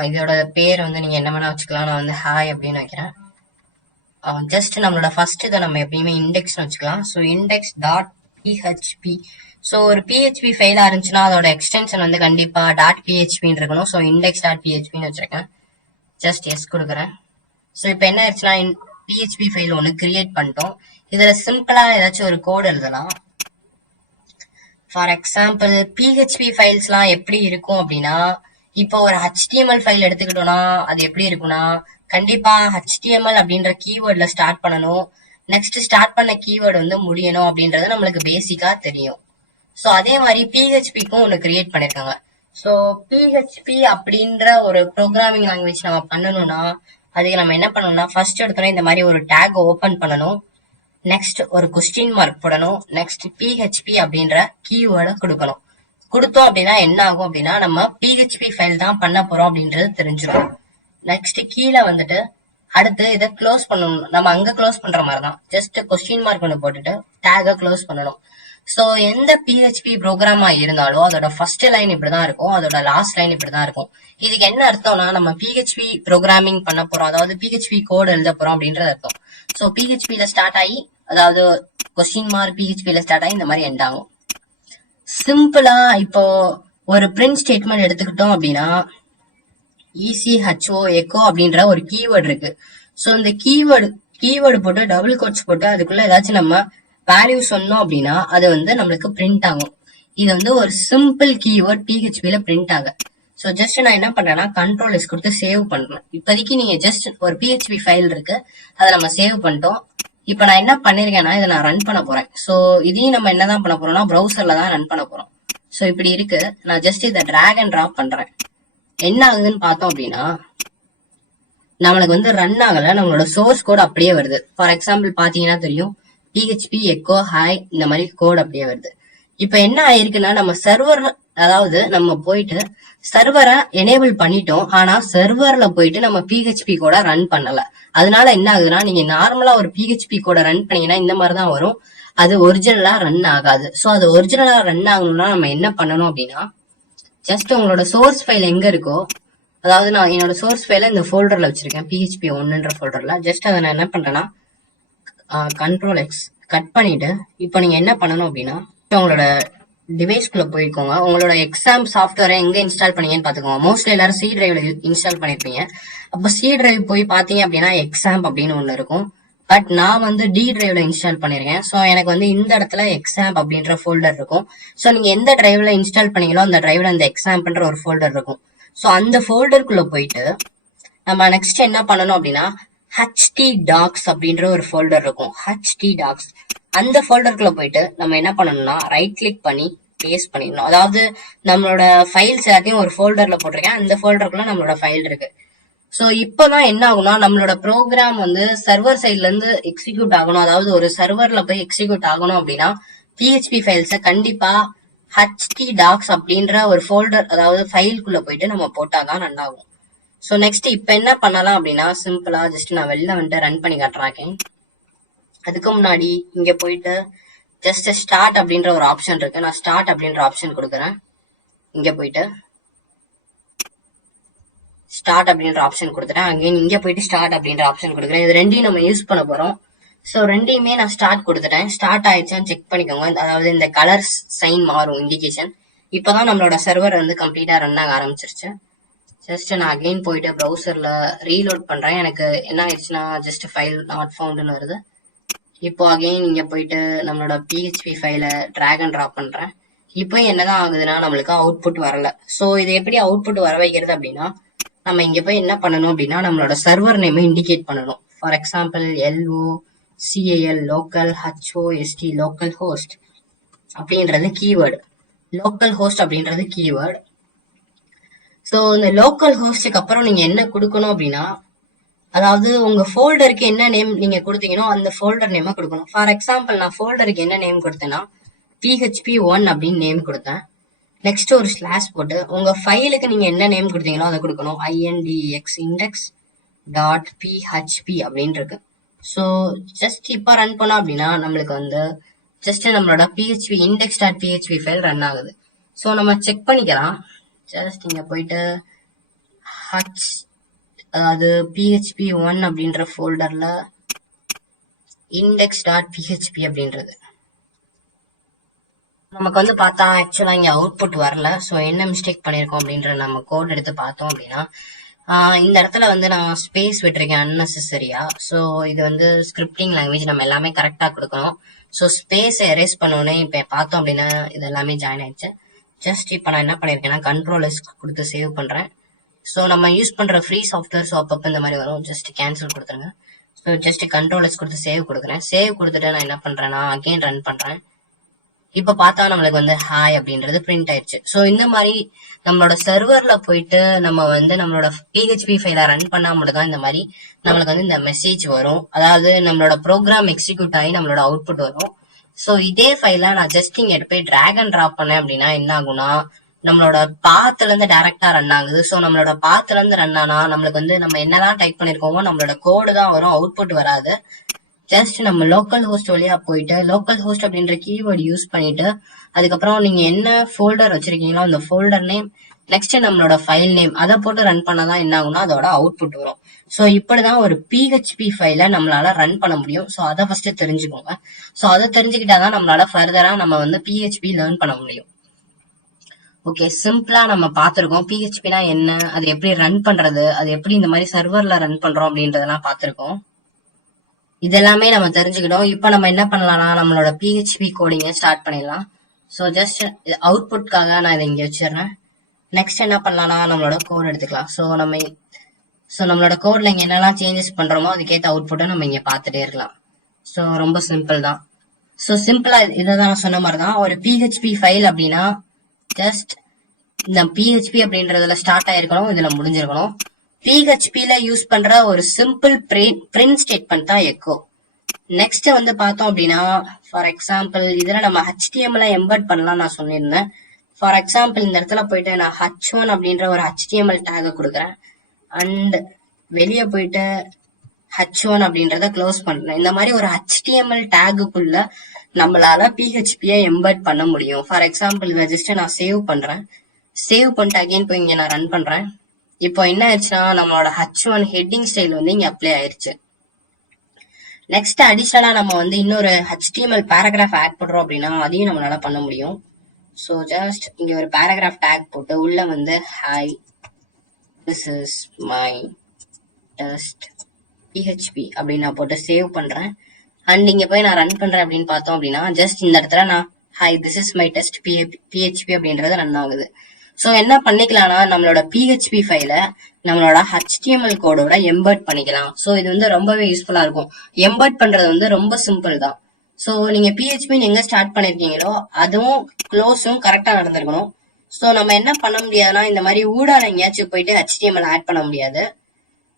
இதோட பேர் வந்து நீங்க என்ன வேணா வச்சுக்கலாம். நான் வந்து ஹாய் அப்படின்னு வைக்கிறேன். ஜஸ்ட் நம்மளோட ஃபர்ஸ்ட் இதை நம்ம எப்பயுமே இண்டெக்ஸ்னு வச்சுக்கலாம். So index.php. ஸோ ஒரு PHP ஃபைலா இருந்துச்சுன்னா அதோட எக்ஸ்டென்ஷன் வந்து கண்டிப்பா .phpன்னு இருக்கணும். ஸோ index.phpன்னு வச்சிருக்கேன். ஜஸ்ட் எஸ் கொடுக்குறேன். ஸோ இப்போ என்ன ஆயிடுச்சுன்னா PHP ஃபைல் ஒன்று கிரியேட் பண்ணிட்டோம். இதுல சிம்பிளா ஏதாச்சும் ஒரு கோட் எழுதலாம். ஃபார் எக்ஸாம்பிள் PHP ஃபைல்ஸ்லாம் எப்படி இருக்கும் அப்படின்னா, இப்போ ஒரு HTML ஃபைல் எடுத்துக்கிட்டோம்னா அது எப்படி இருக்கும்னா, கண்டிப்பா HTML அப்படின்ற கீவேர்ட்ல ஸ்டார்ட் பண்ணணும். நெக்ஸ்ட் ஸ்டார்ட் பண்ண கீவேர்டு வந்து முடியணும் அப்படின்றது நம்மளுக்கு பேசிக்கா தெரியும். ஸோ அதே மாதிரி PHPக்கும் ஒன்று கிரியேட் பண்ணிருக்காங்க. ஸோ PHP அப்படின்ற ஒரு ப்ரோக்ராமிங் லாங்குவேஜ் நம்ம பண்ணணும்னா அதுக்கு நம்ம என்ன பண்ணணும்னா ஃபர்ஸ்ட் எடுத்தோன்னே இந்த மாதிரி ஒரு டேக் ஓபன் பண்ணணும். நெக்ஸ்ட் ஒரு கொஸ்டின் மார்க் போடணும். நெக்ஸ்ட் PHP அப்படின்ற கீவேர்டை கொடுக்கணும். கொடுத்தோம் அப்படின்னா என்ன ஆகும் அப்படின்னா நம்ம PHP ஃபைல் தான் பண்ண போறோம் அப்படின்றது தெரிஞ்சிடும். நெக்ஸ்ட் கீழே வந்துட்டு அடுத்து இதை க்ளோஸ் பண்ணணும். நம்ம அங்க க்ளோஸ் பண்ற மாதிரி தான், ஜஸ்ட் கொஸ்டின் மார்க் ஒன்று போட்டுட்டு டேகை க்ளோஸ் பண்ணணும். ஸோ எந்த PHP ப்ரோக்ராமா இருந்தாலும் அதோட ஃபர்ஸ்ட் லைன் இப்படிதான் இருக்கும், அதோட லாஸ்ட் லைன் இப்படிதான் இருக்கும். இதுக்கு என்ன அர்த்தம்னா நம்ம PHP ப்ரோக்ராமிங் பண்ண போறோம், அதாவது PHP கோட் எழுத போறோம் அப்படின்றது அர்த்தம். ஸோ PHPல ஸ்டார்ட் ஆகி, அதாவது கொஸ்டின் மார்க் PHPல ஸ்டார்ட் ஆகி இந்த மாதிரி எண்ட் ஆகும். சிம்பிளா இப்போ ஒரு பிரிண்ட் ஸ்டேட்மெண்ட் எடுத்துக்கிட்டோம் அப்படின்னா ECHO எக்கோ அப்படின்ற ஒரு கீவேர்டு இருக்கு. ஸோ இந்த கீவேர்டு போட்டு டபுள் கோட்ஸ் போட்டு அதுக்குள்ள ஏதாச்சும் நம்ம வேல்யூ சொன்னோம் அப்படின்னா அது வந்து நம்மளுக்கு பிரிண்ட் ஆகும். இது வந்து ஒரு சிம்பிள் கீவேர்ட் PHPல பிரிண்ட் ஆகும். ஸோ ஜஸ்ட் நான் என்ன பண்றேன்னா கண்ட்ரோல் கொடுத்து சேவ் பண்றேன். இப்போதைக்கு நீங்க ஜஸ்ட் ஒரு PHP ஃபைல் இருக்கு, அதை நம்ம சேவ் பண்ணிட்டோம். இப்போ நான் என்ன பண்ணிருக்கேன்னா இதை நான் ரன் பண்ண போறேன். ஸோ இதையும் நம்ம என்னதான் பண்ண போறோம்னா ப்ரௌசர்ல தான் ரன் பண்ண போறோம். ஸோ இப்படி இருக்கு, நான் ஜஸ்ட் இதை டிராக் அண்ட் டிராப் பண்றேன். என்ன ஆகுதுன்னு பார்த்தோம் அப்படின்னா நம்மளுக்கு வந்து ரன் ஆகல, நம்மளோட சோர்ஸ் கோட் அப்படியே வருது. ஃபார் எக்ஸாம்பிள் பாத்தீங்கன்னா தெரியும் PHP எக்கோ ஹாய் இந்த மாதிரி கோட் அப்படியே வருது. இப்ப என்ன ஆயிருக்குன்னா நம்ம சர்வர், அதாவது நம்ம போயிட்டு சர்வரை எனேபிள் பண்ணிட்டோம், ஆனா சர்வர்ல போயிட்டு நம்ம PHP கோட ரன் பண்ணல. அதனால என்ன ஆகுதுன்னா நீங்க நார்மலா ஒரு PHP கோட ரன் பண்ணீங்கன்னா இந்த மாதிரிதான் வரும், அது ஒரிஜினலா ரன் ஆகாது. ஸோ அது ஒரிஜினலா ரன் ஆகணும்னா நம்ம என்ன பண்ணணும் அப்படின்னா ஜஸ்ட் உங்களோட சோர்ஸ் ஃபைல் எங்க இருக்கோ, அதாவது நான் என்னோட சோர்ஸ் ஃபைல இந்த ஃபோல்டர்ல வச்சிருக்கேன், PHP 1ன்ற ஃபோல்டர்ல. ஜஸ்ட் அதை நான் என்ன பண்றேன்னா Ctrl X கட் பண்ணிட்டு இப்போ நீங்க என்ன பண்ணணும் அப்படின்னா உங்களோட டிவைஸ்க்குள்ள போய்க்கோங்க. உங்களோட எக்ஸாம் சாஃப்ட்வேரை எங்க இன்ஸ்டால் பண்ணீங்கன்னு பாத்துக்கோங்க. மோஸ்ட்லி எல்லாரும் C டிரைவ்ல இன்ஸ்டால் பண்ணிருப்பீங்க. அப்ப C டிரைவ் போய் பாத்தீங்க அப்படின்னா எக்ஸாம் அப்படின்னு ஒண்ணு இருக்கும். பட் நான் வந்து D டிரைவ்ல இன்ஸ்டால் பண்ணிருக்கேன். ஸோ எனக்கு வந்து இந்த இடத்துல எக்ஸாம் அப்படின்ற ஃபோல்டர் இருக்கும். ஸோ நீங்க எந்த டிரைவ்ல இன்ஸ்டால் பண்ணீங்களோ அந்த டிரைவ்ல அந்த எக்ஸாம்ன்ற ஒரு ஃபோல்டர் இருக்கும். ஸோ அந்த ஃபோல்டருக்குள்ள போயிட்டு நம்ம நெக்ஸ்ட் என்ன பண்ணணும் அப்படின்னா htdocs அப்படின்ற ஒரு ஃபோல்டர் இருக்கும். htdocs அந்த ஃபோல்டருக்குள்ள போயிட்டு நம்ம என்ன பண்ணணும்னா ரைட் கிளிக் பண்ணி பேஸ்ட் பண்ணிடணும். அதாவது நம்மளோட ஃபைல்ஸ் எல்லாத்தையும் ஒரு ஃபோல்டர்ல போட்டிருக்கேன், அந்த ஃபோல்டருக்குள்ள நம்மளோட ஃபைல் இருக்கு. ஸோ இப்போதான் என்ன ஆகும்னா நம்மளோட ப்ரோக்ராம் வந்து சர்வர் சைட்ல இருந்து எக்ஸிக்யூட் ஆகணும், அதாவது ஒரு சர்வர்ல போய் எக்ஸிக்யூட் ஆகணும் அப்படின்னா PHP ஃபைல்ஸை கண்டிப்பா htdocs அப்படின்ற ஒரு ஃபோல்டர், அதாவது ஃபைலுக்குள்ள போயிட்டு நம்ம போட்டாதான் நல்லாகும். ஸோ நெக்ஸ்ட் இப்ப என்ன பண்ணலாம் அப்படின்னா சிம்பிளா ஜஸ்ட் நான் வெளில வந்துட்டு ரன் பண்ணி காட்டுறேன். அதுக்கு முன்னாடி இங்க போயிட்டு ஜஸ்ட் ஸ்டார்ட் அப்படின்ற ஒரு ஆப்ஷன் இருக்கு, நான் ஸ்டார்ட் அப்படின்ற ஆப்ஷன் கொடுக்குறேன். இங்க போயிட்டு ஸ்டார்ட் அப்படின்ற ஆப்ஷன் கொடுத்துட்டேன். அகைன் இங்க போயிட்டு ஸ்டார்ட் அப்படின்ற ஆப்ஷன் கொடுக்குறேன். இது ரெண்டையும் நம்ம யூஸ் பண்ண போறோம். ஸோ ரெண்டையுமே நான் ஸ்டார்ட் கொடுத்துட்டேன். ஸ்டார்ட் ஆயிடுச்சான்னு செக் பண்ணிக்கோங்க. அதாவது இந்த கலர் சைன் மாறும், இண்டிகேஷன். இப்பதான் நம்மளோட சர்வர் வந்து கம்ப்ளீட்டா ரன் ஆக ஆரம்பிச்சிருச்சு. ஜஸ்ட் நான் அகைன் போயிட்டு ப்ரௌசர்ல ரீலோட் பண்றேன். எனக்கு என்ன ஆயிடுச்சுன்னா ஜஸ்ட் ஃபைல் நாட் ஃபவுண்ட்னு வருது. இப்போ அகைன் இங்க போயிட்டு நம்மளோட PHP ஃபைலை டிராக் அண்ட் டிராப் பண்றேன். இப்போ என்னதான் ஆகுதுன்னா நம்மளுக்கு அவுட்புட் வரல. ஸோ இது எப்படி அவுட்புட் வர வைக்கிறது அப்படின்னா நம்ம இங்க போய் என்ன பண்ணணும் அப்படின்னா நம்மளோட சர்வர் நேம் இண்டிகேட் பண்ணணும். For example LOCAL local HOST local host அப்படின்றது கீவேர்டு, லோக்கல் ஹோஸ்ட் அப்படின்றது கீவேர்டு. ஸோ இந்த லோக்கல் ஹோஸ்டுக்கு அப்புறம் நீங்க என்ன கொடுக்கணும் அப்படின்னா அதாவது உங்க ஃபோல்டருக்கு என்ன நேம் நீங்க கொடுத்தீங்கன்னா அந்த ஃபோல்டர் நேமை கொடுக்கணும். ஃபார் எக்ஸாம்பிள் நான் ஃபோல்டருக்கு என்ன நேம் கொடுத்தேன்னா PHP1 அப்படின்னு நேம் கொடுத்தேன். நெக்ஸ்ட் ஒரு ஸ்லாஷ் போட்டு உங்க ஃபைலுக்கு நீங்க என்ன நேம் கொடுத்தீங்களோ அதை கொடுக்கணும். INDEX index.php அப்படின்னு இருக்கு. ஸோ ஜஸ்ட் இப்போ ரன் பண்ணோம் அப்படின்னா நம்மளுக்கு வந்து ஜஸ்ட் நம்மளோட PHP index.php ஃபைல் ரன் ஆகுது. ஸோ நம்ம செக் பண்ணிக்கலாம். ஜஸ்ட் இங்க போயிட்டு அதாவது PHP1 அப்படின்ற ஃபோல்டர்ல index.php அப்படின்றது நமக்கு வந்து பார்த்தா ஆக்சுவலா இங்க அவுட்புட் வரல. ஸோ என்ன மிஸ்டேக் பண்ணிருக்கோம் அப்படின்ற நம்ம கோட் எடுத்து பார்த்தோம் அப்படின்னா இந்த இடத்துல வந்து நான் ஸ்பேஸ் விட்டுருக்கேன் அன்னெசரியா. ஸோ இது வந்து ஸ்கிரிப்டிங் லாங்குவேஜ், நம்ம எல்லாமே கரெக்டா கொடுக்கணும். ஸோ ஸ்பேஸ் எரேஸ் பண்ணோன்னே இப்போ பார்த்தோம் அப்படின்னா இது எல்லாமே ஜாயின் ஆயிடுச்சு. ஜஸ்ட் இப்போ நான் என்ன பண்ணியிருக்கேன்னா கண்ட்ரோலர்ஸ் கொடுத்து சேவ் பண்ணுறேன். ஸோ நம்ம யூஸ் பண்ணுற ஃப்ரீ சாஃப்ட்வேர் ஸோ அப்பப்போ இந்த மாதிரி வரும். ஜஸ்ட் கேன்சல் கொடுத்துருங்க. ஸோ ஜஸ்ட் கண்ட்ரோலர்ஸ் கொடுத்து சேவ் கொடுக்குறேன். சேவ் கொடுத்துட்டு நான் என்ன பண்ணுறேன்னா அகெயின் ரன் பண்ணுறேன். இப்போ பார்த்தா நம்மளுக்கு வந்து ஹாய் அப்படின்றது பிரிண்ட் ஆயிடுச்சு. ஸோ இந்த மாதிரி நம்மளோட சர்வர்ல போயிட்டு நம்ம வந்து நம்மளோட PHP ஃபைலை ரன் பண்ணா மட்டும் தான் இந்த மாதிரி நம்மளுக்கு வந்து இந்த மெசேஜ் வரும். அதாவது நம்மளோட ப்ரோக்ராம் எக்ஸிக்யூட் ஆகி நம்மளோட அவுட்புட் வரும். ஸோ இதே ஃபைலை நான் ஜஸ்ட் இங்க எடுத்து போய் டிராக் அண்ட் டிராப் பண்ணேன் அப்படின்னா என்ன ஆகும்னா நம்மளோட பாத்துல இருந்து டைரக்டா ரன் ஆகுது. ஸோ நம்மளோட பாத்துல இருந்து ரன் ஆனா நம்மளுக்கு வந்து நம்ம என்னெல்லாம் டைப் பண்ணிருக்கோமோ நம்மளோட கோடு தான் வரும், அவுட்புட் வராது. ஜஸ்ட் நம்ம லோக்கல் ஹோஸ்ட் வழியா போயிட்டு லோக்கல் ஹோஸ்ட் அப்படின்ற கீவேர்டு யூஸ் பண்ணிட்டு அதுக்கப்புறம் நீங்க என்ன ஃபோல்டர் வச்சிருக்கீங்களோ அந்த ஃபோல்டர் நேம் நெக்ஸ்ட் நம்மளோட ஃபைல் நேம் அதை போட்டு ரன் பண்ணாதான் என்ன ஆகும்னா அதோட அவுட்புட் வரும். ஸோ இப்படிதான் ஒரு PHP ஃபைலை நம்மளால ரன் பண்ண முடியும். ஸோ அதை ஃபர்ஸ்ட் தெரிஞ்சுக்கோங்க. ஸோ அதை தெரிஞ்சுக்கிட்டாதான் நம்மளால ஃபர்தரா நம்ம வந்து PHP லேர்ன் பண்ண முடியும். ஓகே, சிம்பிளா நம்ம பார்த்திருக்கோம் PHPனா என்ன, அது எப்படி ரன் பண்றது, அது எப்படி இந்த மாதிரி சர்வர்ல ரன் பண்றோம் அப்படின்றதெல்லாம் பார்த்திருக்கோம். இதெல்லாமே நம்ம தெரிஞ்சுக்கிட்டோம். இப்போ நம்ம என்ன பண்ணலாம்னா நம்மளோட PHP கோடிங்க ஸ்டார்ட் பண்ணிடலாம். ஸோ ஜஸ்ட் அவுட்புட்காக நான் இதை இங்க வச்சிடுறேன். நெக்ஸ்ட் என்ன பண்ணலாம்னா நம்மளோட கோட் எடுத்துக்கலாம். ஸோ நம்மளோட கோட்ல இங்க என்னெல்லாம் சேஞ்சஸ் பண்றோமோ அதுக்கேற்ற அவுட்புட்டை நம்ம இங்க பார்த்துட்டே இருக்கலாம். ஸோ ரொம்ப சிம்பிள் தான். ஸோ சிம்பிளா இதை தான் நான் சொன்ன மாதிரி தான் ஒரு PHP ஃபைல் அப்படின்னா ஜஸ்ட் இந்த PHP அப்படின்றதுல ஸ்டார்ட் ஆயிருக்கணும், இதுல முடிஞ்சிருக்கணும். PHPல யூஸ் பண்ற ஒரு சிம்பிள் பிரிண்ட் ஸ்டேட்மெண்ட் தான் எக்கோ. நெக்ஸ்ட் வந்து பார்த்தோம் அப்படின்னா ஃபார் எக்ஸாம்பிள் இதுல நம்ம HTML எம்பெட் பண்ணலாம் நான் சொல்லியிருந்தேன். ஃபார் எக்ஸாம்பிள் இந்த இடத்துல போயிட்டு நான் H1 அப்படின்ற ஒரு HTML டேக கொடுக்குறேன் அண்ட் வெளியே போயிட்டு H1 அப்படின்றத க்ளோஸ் பண்றேன். இந்த மாதிரி ஒரு HTML டேகுக்குள்ள நம்மளால PHP எம்பெட் பண்ண முடியும். ஃபார் எக்ஸாம்பிள் இதை ஜஸ்ட் நான் சேவ் பண்றேன். சேவ் பண்ணிட்டு அகைன் போய் இங்க நான் ரன் பண்றேன். இப்போ என்ன ஆயிடுச்சுன்னா நம்மளோட H1 ஹெட்டிங் ஸ்டைல் வந்து இங்க அப்ளை ஆயிருச்சு. நெக்ஸ்ட் அடிஷனலா நம்ம வந்து இன்னொரு HTML பேராகிராஃப் ஆட் பண்றோம் அப்படின்னா அதையும் நம்மளால பண்ண முடியும். ஸோ ஜஸ்ட் இங்க ஒரு பேராகிராஃப் டேக் போட்டு உள்ள வந்து hi this is my test PHP அப்படின்னு நான் போட்டு சேவ் பண்றேன். அண்ட் இங்க போய் நான் ரன் பண்றேன் அப்படின்னு பார்த்தோம் அப்படின்னா ஜஸ்ட் இந்த இடத்துல நான் hi this is my test PHP அப்படின்றது ரன் ஆகுது. ஸோ என்ன பண்ணிக்கலாம்னா நம்மளோட PHP ஃபைலை நம்மளோட HTML கோடோட எம்பெட் பண்ணிக்கலாம். ஸோ இது வந்து ரொம்பவே யூஸ்ஃபுல்லா இருக்கும். எம்பெட் பண்றது வந்து ரொம்ப சிம்பிள் தான். ஸோ நீங்க PHP எங்க ஸ்டார்ட் பண்ணிருக்கீங்களோ அதுவும் க்ளோஸும் கரெக்டா நடந்திருக்கணும். ஸோ நம்ம என்ன பண்ண முடியாதுன்னா இந்த மாதிரி ஊடால எங்கேயாச்சும் போயிட்டு HTML ஆட் பண்ண முடியாது.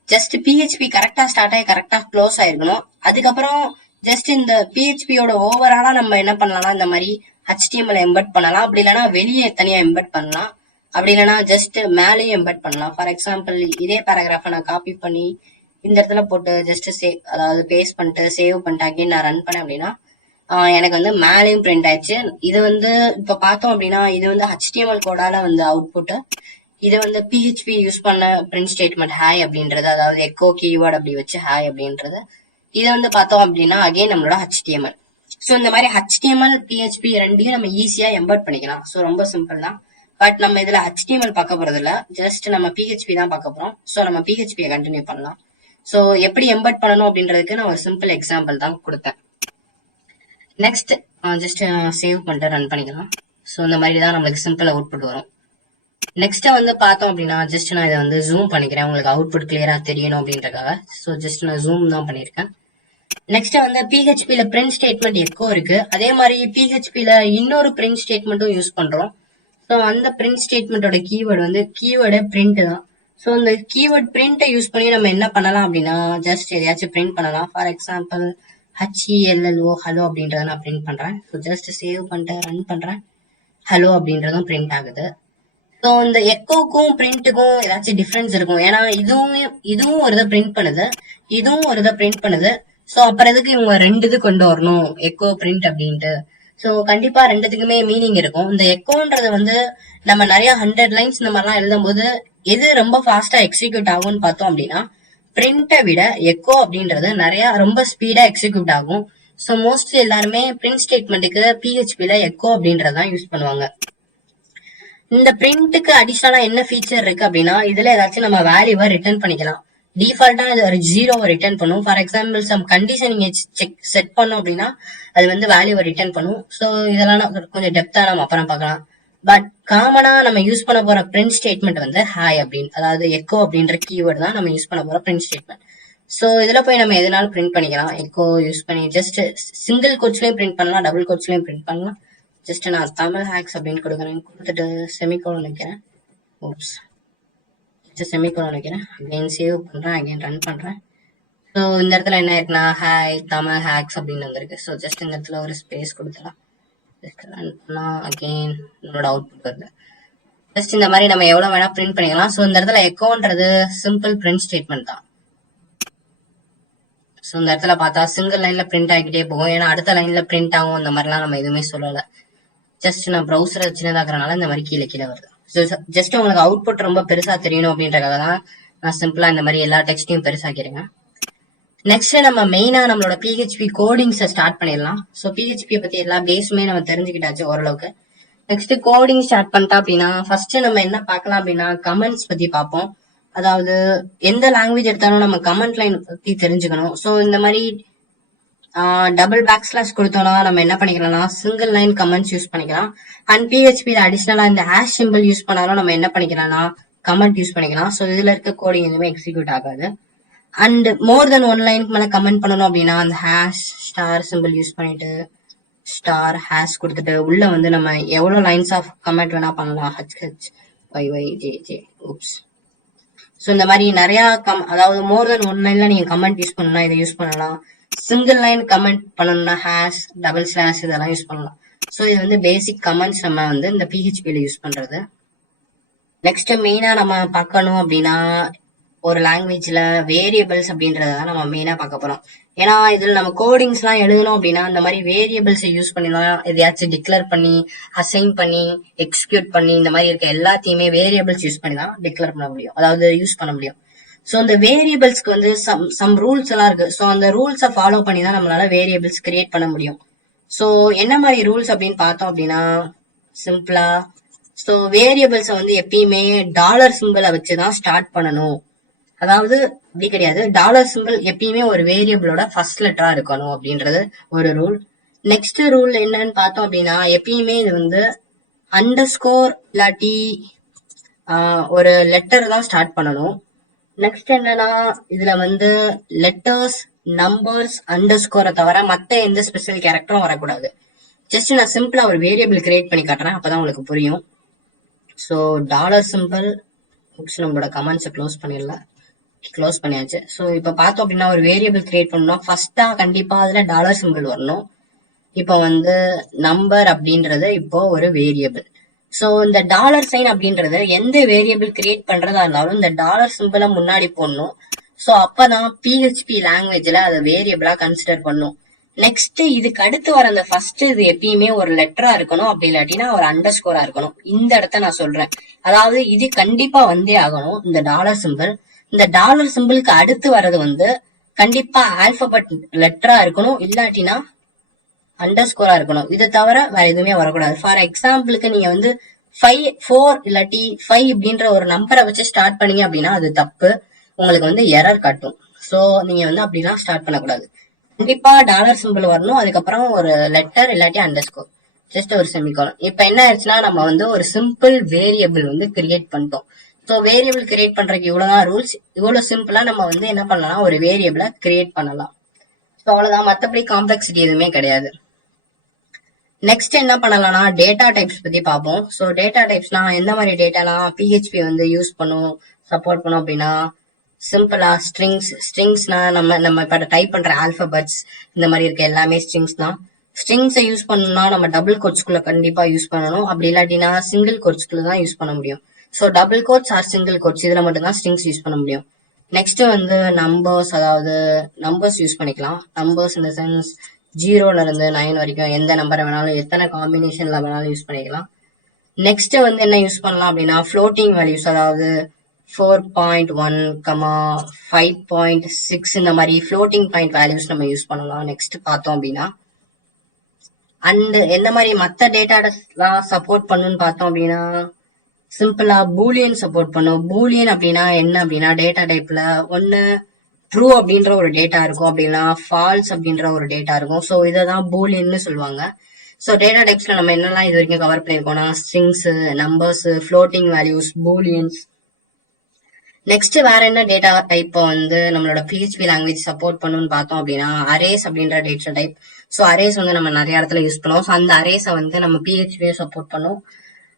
ஜஸ்ட் PHP கரெக்டா ஸ்டார்ட் ஆகி கரெக்டா க்ளோஸ் ஆயிருக்கணும். அதுக்கப்புறம் ஜஸ்ட் இந்த PHPயோட ஓவராலா நம்ம என்ன பண்ணலாம்னா இந்த மாதிரி HTML எம்பெட் பண்ணலாம். அப்படி இல்லைன்னா வெளியே தனியா எம்பெட் பண்ணலாம். அப்படி இல்லைன்னா ஜஸ்ட் மேலேயும் எம்பெட் பண்ணலாம். ஃபார் எக்ஸாம்பிள் இதே பேராகிராஃபை நான் காப்பி பண்ணி இந்த இடத்துல போட்டு ஜஸ்ட் அதாவது பேஸ்ட் பண்ணிட்டு சேவ் பண்ணிட்டு அகைன் நான் ரன் பண்ணேன் அப்படின்னா எனக்கு வந்து மேலேயும் பிரிண்ட் ஆயிடுச்சு. இது வந்து இப்ப பார்த்தோம் அப்படின்னா இது வந்து HTML கோடால வந்து அவுட்புட். இது வந்து PHP யூஸ் பண்ண பிரிண்ட் ஸ்டேட்மெண்ட் ஹாய் அப்படின்றது, அதாவது எக்கோ கீவேர்ட் அப்படி வச்சு ஹாய் அப்படின்றது. இதை வந்து பார்த்தோம் அப்படின்னா அகைன் நம்மளோட HTML. ஸோ இந்த மாதிரி HTML PHP ரெண்டையும் நம்ம ஈஸியா எம்பெட் பண்ணிக்கலாம். ஸோ ரொம்ப சிம்பிள் தான். பட் நம்ம இதுல HTML பார்க்க போறது இல்ல, ஜஸ்ட் நம்ம PHP தான் பார்க்க போறோம். ஸோ நம்ம PHP கண்டினியூ பண்ணலாம். ஸோ எப்படி எம்பெட் பண்ணணும் அப்படின்றதுக்கு நான் ஒரு சிம்பிள் எக்ஸாம்பிள் தான் கொடுத்தேன். நெக்ஸ்ட் ஜஸ்ட் சேவ் பண்ணிட்டு ரன் பண்ணிக்கலாம். ஸோ இந்த மாதிரி தான் நம்மளுக்கு சிம்பிள் அவுட்புட் வரும். நெக்ஸ்ட் வந்து பார்த்தோம் அப்படின்னா ஜஸ்ட் நான் இதை வந்து ஜூம் பண்ணிக்கிறேன் உங்களுக்கு அவுட்புட் கிளியரா தெரியணும் அப்படின்றக்காக. ஸோ ஜஸ்ட் நான் ஜூம் தான் பண்ணியிருக்கேன். நெக்ஸ்ட் வந்து PHPல பிரிண்ட் ஸ்டேட்மெண்ட் எக்கோ இருக்கு. அதே மாதிரி PHPல இன்னொரு பிரிண்ட் ஸ்டேட்மெண்ட்டும் யூஸ் பண்றோம். ஸோ அந்த பிரிண்ட் ஸ்டேட்மெண்டோட கீவேர்டு வந்து கீவேர்டு பிரிண்ட் தான். ஸோ இந்த கீவேர்ட் பிரிண்ட்டை யூஸ் பண்ணி நம்ம என்ன பண்ணலாம் அப்படின்னா ஜஸ்ட் எதையாச்சும் பிரிண்ட் பண்ணலாம். ஃபார் எக்ஸாம்பிள் HELLO ஹலோ அப்படின்றத நான் பிரிண்ட் பண்றேன். ஸோ ஜஸ்ட் சேவ் பண்ணிட்டு ரன் பண்றேன். ஹலோ அப்படின்றதும் பிரிண்ட் ஆகுது. ஸோ இந்த எக்கோக்கும் பிரிண்ட்டுக்கும் ஏதாச்சும் டிஃபரன்ஸ் இருக்கும். ஏன்னா இதுவும் ஒரு இதை பிரிண்ட் பண்ணுது, இதுவும் ஒரு இதை பிரிண்ட் பண்ணுது. ஸோ அப்புறம் எதுக்கு இவங்க ரெண்டு இது கொண்டு வரணும் எக்கோ பிரிண்ட் அப்படின்ட்டு. ஸோ கண்டிப்பா ரெண்டுத்துக்குமே மீனிங் இருக்கும். இந்த எக்கோன்றது வந்து நம்ம நிறைய 100 லைன்ஸ் இந்த மாதிரிலாம் எழுதும் போது எது ரொம்ப ஃபாஸ்டா எக்ஸிக்யூட் ஆகும்னு பார்த்தோம் அப்படின்னா பிரிண்ட்டை விட எக்கோ அப்படின்றது நிறைய ரொம்ப ஸ்பீடா எக்ஸிக்யூட் ஆகும். ஸோ மோஸ்ட்லி எல்லாருமே பிரிண்ட் ஸ்டேட்மெண்ட்டுக்கு PHPல எக்கோ அப்படின்றதான் யூஸ் பண்ணுவாங்க. இந்த பிரிண்ட்டுக்கு அடிஷனலா என்ன ஃபீச்சர் இருக்கு அப்படின்னா இதுல ஏதாச்சும் நம்ம வேல்யூவை ரிட்டர்ன் பண்ணிக்கலாம். டிஃபால்ட்டா அது ஒரு 0 ரிட்டர்ன் பண்ணும். ஃபார் எக்ஸாம்பிள் சம் கண்டிஷன் நீங்க செட் பண்ணோம் அப்படின்னா அது வந்து வேல்யூவை ரிட்டர்ன் பண்ணும். ஸோ இதெல்லாம் கொஞ்சம் டெப்தா நம்ம அப்புறம் பார்க்கலாம். பட் காமனா நம்ம யூஸ் பண்ண போற பிரிண்ட் ஸ்டேட்மெண்ட் வந்து ஹாய் அப்படின்னு, அதாவது எக்கோ அப்படின்ற கீவேர்ட் தான் நம்ம யூஸ் பண்ண போற பிரிண்ட் ஸ்டேட்மெண்ட். ஸோ இதுல போய் நம்ம எதனாலும் பிரிண்ட் பண்ணிக்கலாம். எக்கோ யூஸ் பண்ணி ஜஸ்ட் சிங்கிள் கோட்ஸ்லயும் பிரிண்ட் பண்ணலாம், டபுள் கோட்ஸ்லயும் பிரிண்ட் பண்ணலாம். ஜஸ்ட் நான் தமிழ் ஹேக்ஸ் அப்படின்னு கொடுக்குறேன், கொடுத்துட்டு செமிகோலன் வைக்கிறேன். ஓப்ஸ், செமிகோலன் வைக்கிறேன், அகைன் சேவ் பண்றேன், அகைன் ரன் பண்றேன். ஸோ இந்த இடத்துல என்ன இருக்குன்னா ஹாய் தமிழ் ஹேக்ஸ் அப்படின்னு வந்திருக்கு. ஸோ ஜஸ்ட் இந்த இடத்துல ஒரு ஸ்பேஸ் கொடுத்துலாம், ரன் பண்ணா அகைன் நம்மளோட அவுட்புட் வருது. ஜஸ்ட் இந்த மாதிரி நம்ம எவ்வளவு வேணா பிரிண்ட் பண்ணிக்கலாம். ஸோ இந்த இடத்துல எக்கோன்றது சிம்பிள் பிரிண்ட் ஸ்டேட்மெண்ட் தான். ஸோ இந்த இடத்துல பார்த்தா சிங்கிள் லைன்ல பிரிண்ட் ஆகிக்கிட்டே போகும், ஏன்னா அடுத்த லைன்ல பிரிண்ட் ஆகும் அந்த மாதிரிலாம் நம்ம எதுவுமே சொல்லலை. ஜஸ்ட் நான் ப்ரௌசரை சின்னதாக்குறதுனால இந்த மாதிரி கீழே கீழே வருது. ஸோ ஜஸ்ட் உங்களுக்கு அவுட்புட் ரொம்ப பெருசா தெரியணும் அப்படின்றக்காக தான் நான் சிம்பிளா இந்த மாதிரி எல்லா டெக்ஸ்டையும் பெருசாக்கிறேன். நெக்ஸ்ட் நம்ம மெயினா நம்மளோட பிஹெச்பி கோடிங்ஸை ஸ்டார்ட் பண்ணிடலாம். ஸோ பிஹெச்பி பத்தி எல்லா பேஸுமே நம்ம தெரிஞ்சுக்கிட்டாச்சு ஓரளவுக்கு. நெக்ஸ்ட் கோடிங் ஸ்டார்ட் பண்ணிட்டா அப்படின்னா ஃபர்ஸ்ட் நம்ம என்ன பார்க்கலாம் அப்படின்னா கமெண்ட்ஸ் பத்தி பார்ப்போம். அதாவது எந்த லாங்குவேஜ் எடுத்தாலும் நம்ம கமெண்ட் லைன் பத்தி தெரிஞ்சுக்கணும். ஸோ இந்த மாதிரி டபுள் பேக் ஸ்லாஷ் கொடுத்தோம்னா நம்ம என்ன பண்ணிக்கலாம்னா சிங்கிள் லைன் கமெண்ட்ஸ் யூஸ் பண்ணிக்கலாம். அண்ட் பிஹெச்பி அடிஷனலா இந்த ஹேஷ் சிம்பிள் யூஸ் பண்ணாலும் நம்ம என்ன பண்ணிக்கலாம்னா கமெண்ட் யூஸ் பண்ணிக்கலாம். ஸோ இதுல இருக்க கோடிங் எதுவுமே எக்ஸிக்யூட் ஆகாது. அண்ட் மோர் தென் ஒன் லைனுக்கு மேல கமெண்ட் பண்ணணும் அப்படின்னா அந்த ஹேஷ் ஸ்டார் சிம்பிள் யூஸ் பண்ணிட்டு ஸ்டார் ஹேஷ் கொடுத்துட்டு உள்ள வந்து நம்ம எவ்வளவு லைன்ஸ் ஆஃப் கமெண்ட் வேணா பண்ணலாம், HHYYJJ. oops. ஸோ இந்த மாதிரி நிறைய அதாவது மோர் தென் ஒன் லைன்ல நீங்க கமெண்ட் யூஸ் பண்ணலாம், இதை யூஸ் பண்ணலாம். சிங்கிள் லைன் கமெண்ட் பண்ணணும்னா ஹேஷ் டபுள் ஸ்லாஷ் இதெல்லாம் யூஸ் பண்ணலாம். ஸோ இது வந்து பேசிக் கமெண்ட்ஸ் நம்ம வந்து இந்த பிஹெச்பியில யூஸ் பண்றது. நெக்ஸ்ட் மெயினா நம்ம பார்க்கணும் அப்படின்னா ஒரு லாங்குவேஜ்ல வேரியபிள்ஸ் அப்படின்றத நம்ம மெயினா பார்க்க போறோம். ஏன்னா இதுல நம்ம கோடிங்ஸ் எல்லாம் எழுதணும் அப்படின்னா இந்த மாதிரி வேரியபிள்ஸ் யூஸ் பண்ணி தான் எதையாச்சும் டிக்ளேர் பண்ணி அசைன் பண்ணி எக்ஸிக்யூட் பண்ணி இந்த மாதிரி இருக்க எல்லாத்தையுமே வேரியபிள்ஸ் யூஸ் பண்ணி தான் டிக்ளேர் பண்ண முடியும், அதாவது யூஸ் பண்ண முடியும். ஸோ இந்த வேரியபிள்ஸ்க்கு வந்து சம் ரூல்ஸ் எல்லாம் இருக்கு. ஸோ அந்த ரூல்ஸை ஃபாலோ பண்ணி தான் நம்மளால வேரியபிள்ஸ் கிரியேட் பண்ண முடியும். ஸோ என்ன மாதிரி ரூல்ஸ் அப்படின்னு பார்த்தோம் அப்படின்னா சிம்பிளா ஸோ வேரியபிள்ஸை வந்து எப்பயுமே டாலர் சிம்பிளை வச்சுதான் ஸ்டார்ட் பண்ணணும். அதாவது அப்படி கிடையாது, டாலர் சிம்பிள் எப்பயுமே ஒரு வேரியபிளோட ஃபர்ஸ்ட் லெட்டரா இருக்கணும் அப்படின்றது ஒரு ரூல். நெக்ஸ்ட் ரூல் என்னன்னு பார்த்தோம் அப்படின்னா எப்பயுமே இது வந்து அண்டர்ஸ்கோர் இல்லாட்டி ஒரு லெட்டர் தான் ஸ்டார்ட் பண்ணணும். நெக்ஸ்ட் என்னன்னா இதுல வந்து லெட்டர்ஸ் நம்பர்ஸ் அண்டர்ஸ்கோரை தவிர மத்த எந்த ஸ்பெஷல் கேரக்டரும் வரக்கூடாது. ஜஸ்ட் நான் சிம்பிளா ஒரு வேரியபிள் கிரியேட் பண்ணி காட்டுறேன், அப்பதான் உங்களுக்கு புரியும். ஸோ டாலர் சிம்பிள் நம்மளோட கமெண்ட்ஸை க்ளோஸ் பண்ணியாச்சு. ஸோ இப்போ பார்த்தோம் அப்படின்னா ஒரு வேரியபிள் கிரியேட் பண்ணணும், ஃபர்ஸ்டா கண்டிப்பா அதுல டாலர் சிம்பிள் வரணும். இப்போ வந்து நம்பர் அப்படின்றது இப்போ ஒரு வேரியபிள். ஸோ இந்த டாலர் சைன் அப்படின்றது எந்த வேரியபிள் கிரியேட் பண்றதா இருந்தாலும் இந்த டாலர் சிம்பிளை முன்னாடி போடணும். ஸோ அப்பதான் பிஹெச்பி லாங்குவேஜ்ல அதை வேரியபிளா கன்சிடர் பண்ணும். நெக்ஸ்ட் இதுக்கு அடுத்து வர அந்த ஃபர்ஸ்ட் இது எப்பயுமே ஒரு லெட்டரா இருக்கணும், அப்படி இல்லாட்டினா ஒரு அண்டர் ஸ்கோரா இருக்கணும். இந்த இடத்த நான் சொல்றேன், அதாவது இது கண்டிப்பா வந்தே ஆகணும் இந்த டாலர் சிம்பிள். இந்த டாலர் சிம்பிளுக்கு அடுத்து வர்றது வந்து கண்டிப்பா ஆல்பபெட் லெட்டரா இருக்கணும், இல்லாட்டினா அண்டர் ஸ்கோரா இருக்கணும். இதை தவிர வேற எதுவுமே வரக்கூடாது. ஃபார் எக்ஸாம்பிளுக்கு நீங்க வந்து 4 இல்லாட்டி 5 அப்படின்ற ஒரு நம்பரை வச்சு ஸ்டார்ட் பண்ணீங்க அப்படின்னா அது தப்பு, உங்களுக்கு வந்து எரர் காட்டும். ஸோ நீங்க வந்து அப்படிலாம் ஸ்டார்ட் பண்ணக்கூடாது. கண்டிப்பா டாலர் சிம்பிள் வரணும், அதுக்கப்புறம் ஒரு லெட்டர் இல்லாட்டி அண்டர் ஸ்கோர், ஜஸ்ட் ஒரு செமிகோலன். இப்ப என்ன ஆயிடுச்சுன்னா நம்ம வந்து ஒரு சிம்பிள் வேரியபிள் வந்து கிரியேட் பண்ணிட்டோம். ஸோ வேரியபிள் கிரியேட் பண்றதுக்கு இவ்வளவுதான் ரூல்ஸ். இவ்வளவு சிம்பிளா நம்ம வந்து என்ன பண்ணலாம், ஒரு வேரியபிளை கிரியேட் பண்ணலாம். ஸோ அவ்வளவுதான், மற்றபடி காம்ப்ளெக்சிட்டி எதுவுமே கிடையாது. நெக்ஸ்ட் என்ன பண்ணலாம்னா டேட்டா டைப்ஸ் பத்தி பார்ப்போம். ஸோ டேட்டா டைப்ஸ்னா எந்த மாதிரி டேட்டாலாம் பிஹெச்பி வந்து யூஸ் பண்ணும் சப்போர்ட் பண்ணும் அப்படின்னா சிம்பிளா ஸ்ட்ரிங்ஸ்னா நம்ம இப்ப டைப் பண்ற ஆல்பபெட்ஸ் இந்த மாதிரி இருக்க எல்லாமே ஸ்ட்ரிங்ஸ் தான். ஸ்ட்ரிங்ஸை யூஸ் பண்ணணும்னா நம்ம டபுள் கோட்ஸ்குள்ள கண்டிப்பா யூஸ் பண்ணணும், அப்படி இல்லாட்டினா சிங்கிள் கோட்ஸ்குள்ள தான் யூஸ் பண்ண முடியும். So double quotes or single quotes இதுல மட்டும் தான் ஸ்ட்ரிங்ஸ் யூஸ் பண்ண முடியும். நெக்ஸ்ட் வந்து நம்பர்ஸ், அதாவது நம்பர்ஸ் யூஸ் பண்ணிக்கலாம். நம்பர்ஸ் இந்த சென்ஸ் 0ல இருந்து 9 வரைக்கும் எந்த நம்பரை வேணாலும் எத்தனை காம்பினேஷன்ல வேணாலும் யூஸ் பண்ணிக்கலாம். நெக்ஸ்ட் வந்து என்ன யூஸ் பண்ணலாம் அப்படின்னா ஃப்ளோட்டிங் வேல்யூஸ், அதாவது 4.1, 5.6 இந்த மாதிரி ஃப்ளோட்டிங் பாயிண்ட் வேல்யூஸ் நம்ம யூஸ் பண்ணலாம். நெக்ஸ்ட் பார்த்தோம் அப்படின்னா அண்ட் எந்த மாதிரி மற்ற டேட்டாலாம் சப்போர்ட் பண்ணுன்னு பார்த்தோம் அப்படின்னா சிம்பிளா பூலியன் சப்போர்ட் பண்ணும். பூலியன் அப்படின்னா என்ன அப்படின்னா டேட்டா டைப்ல ஒன்னு ட்ரூ அப்படின்ற ஒரு டேட்டா இருக்கும், அப்படின்னா ஃபால்ஸ் அப்படின்ற ஒரு டேட்டா இருக்கும். ஸோ இதை தான் பூலியன்னு சொல்லுவாங்க. ஸோ டேட்டா டைப்ஸ்ல நம்ம என்னெல்லாம் இது வரைக்கும் கவர் பண்ணியிருக்கோம்னா strings, numbers, floating values, booleans. Next வேற என்ன டேட்டா டைப் வந்து நம்மளோட பிஹெச்பி லாங்குவேஜ் சப்போர்ட் பண்ணுன்னு பார்த்தோம் அப்படின்னா அரேஸ் அப்படின்ற டேட்டா டைப். ஸோ அரேஸ் வந்து நம்ம நிறைய இடத்துல யூஸ் பண்ணுவோம். ஸோ அந்த அரேஸை வந்து நம்ம பிஹெச்பியும் சப்போர்ட் பண்ணும்.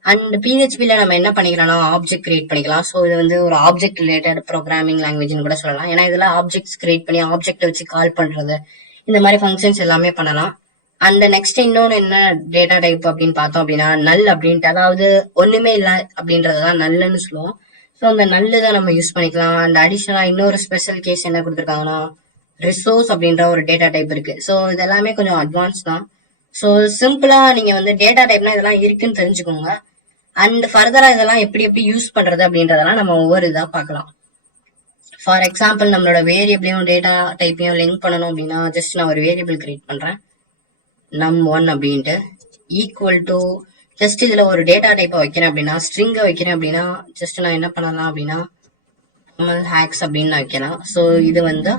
அண்ட் பிஹெச்பில நம்ம என்ன பண்ணிக்கலாம்னா ஆப்ஜெக்ட் கிரியேட் பண்ணிக்கலாம். ஸோ இது வந்து ஒரு ஆப்ஜெக்ட் ரிலேட்டட் ப்ரோக்ராமிங் லாங்குவேஜ்னு கூட சொல்லலாம். ஏன்னா இதுல ஆப்ஜெக்ட்ஸ் கிரியேட் பண்ணி ஆப்ஜெக்ட் வச்சு கால் பண்றது, இந்த மாதிரி ஃபங்க்ஷன்ஸ் எல்லாமே பண்ணலாம். அண்ட் நெக்ஸ்ட் இன்னொன்னு என்ன டேட்டா டைப் அப்படின்னு பார்த்தோம் அப்படின்னா நல் அப்படின்ட்டு, அதாவது ஒண்ணுமே இல்லை அப்படின்றதான் நல்லுன்னு சொல்லுவோம். ஸோ அந்த நல்லு தான் நம்ம யூஸ் பண்ணிக்கலாம். அண்ட் அடிஷனலா இன்னொரு ஸ்பெஷல் கேஸ் என்ன கொடுத்துருக்காங்கன்னா ரிசோர்ஸ் அப்படின்ற ஒரு டேட்டா டைப் இருக்கு. ஸோ இது எல்லாமே கொஞ்சம் அட்வான்ஸ் தான். ஸோ சிம்பிளா நீங்க வந்து டேட்டா டைப்னா இதெல்லாம் இருக்குன்னு தெரிஞ்சுக்கோங்க. அண்ட் ஃபர்தரா இதெல்லாம் எப்படி எப்படி யூஸ் பண்றது அப்படின்றதெல்லாம் நம்ம ஒவ்வொரு இதா பார்க்கலாம். ஃபார் எக்ஸாம்பிள் நம்மளோட வேரியபிளையும் டேட்டா டைப்பையும் லிங்க் பண்ணணும் அப்படின்னா ஜஸ்ட் நான் ஒரு வேரியபிள் கிரியேட் பண்றேன் num1 அப்படின்ட்டு ஈக்குவல் டு ஜஸ்ட் இதுல ஒரு டேட்டா டைப்பை வைக்கிறேன் அப்படின்னா ஸ்ட்ரிங்கை வைக்கிறேன் அப்படின்னா ஜஸ்ட் நான் என்ன பண்ணலாம் அப்படின்னா ஹேக்ஸ் அப்படின்னு நான் வைக்கலாம். ஸோ இது வந்து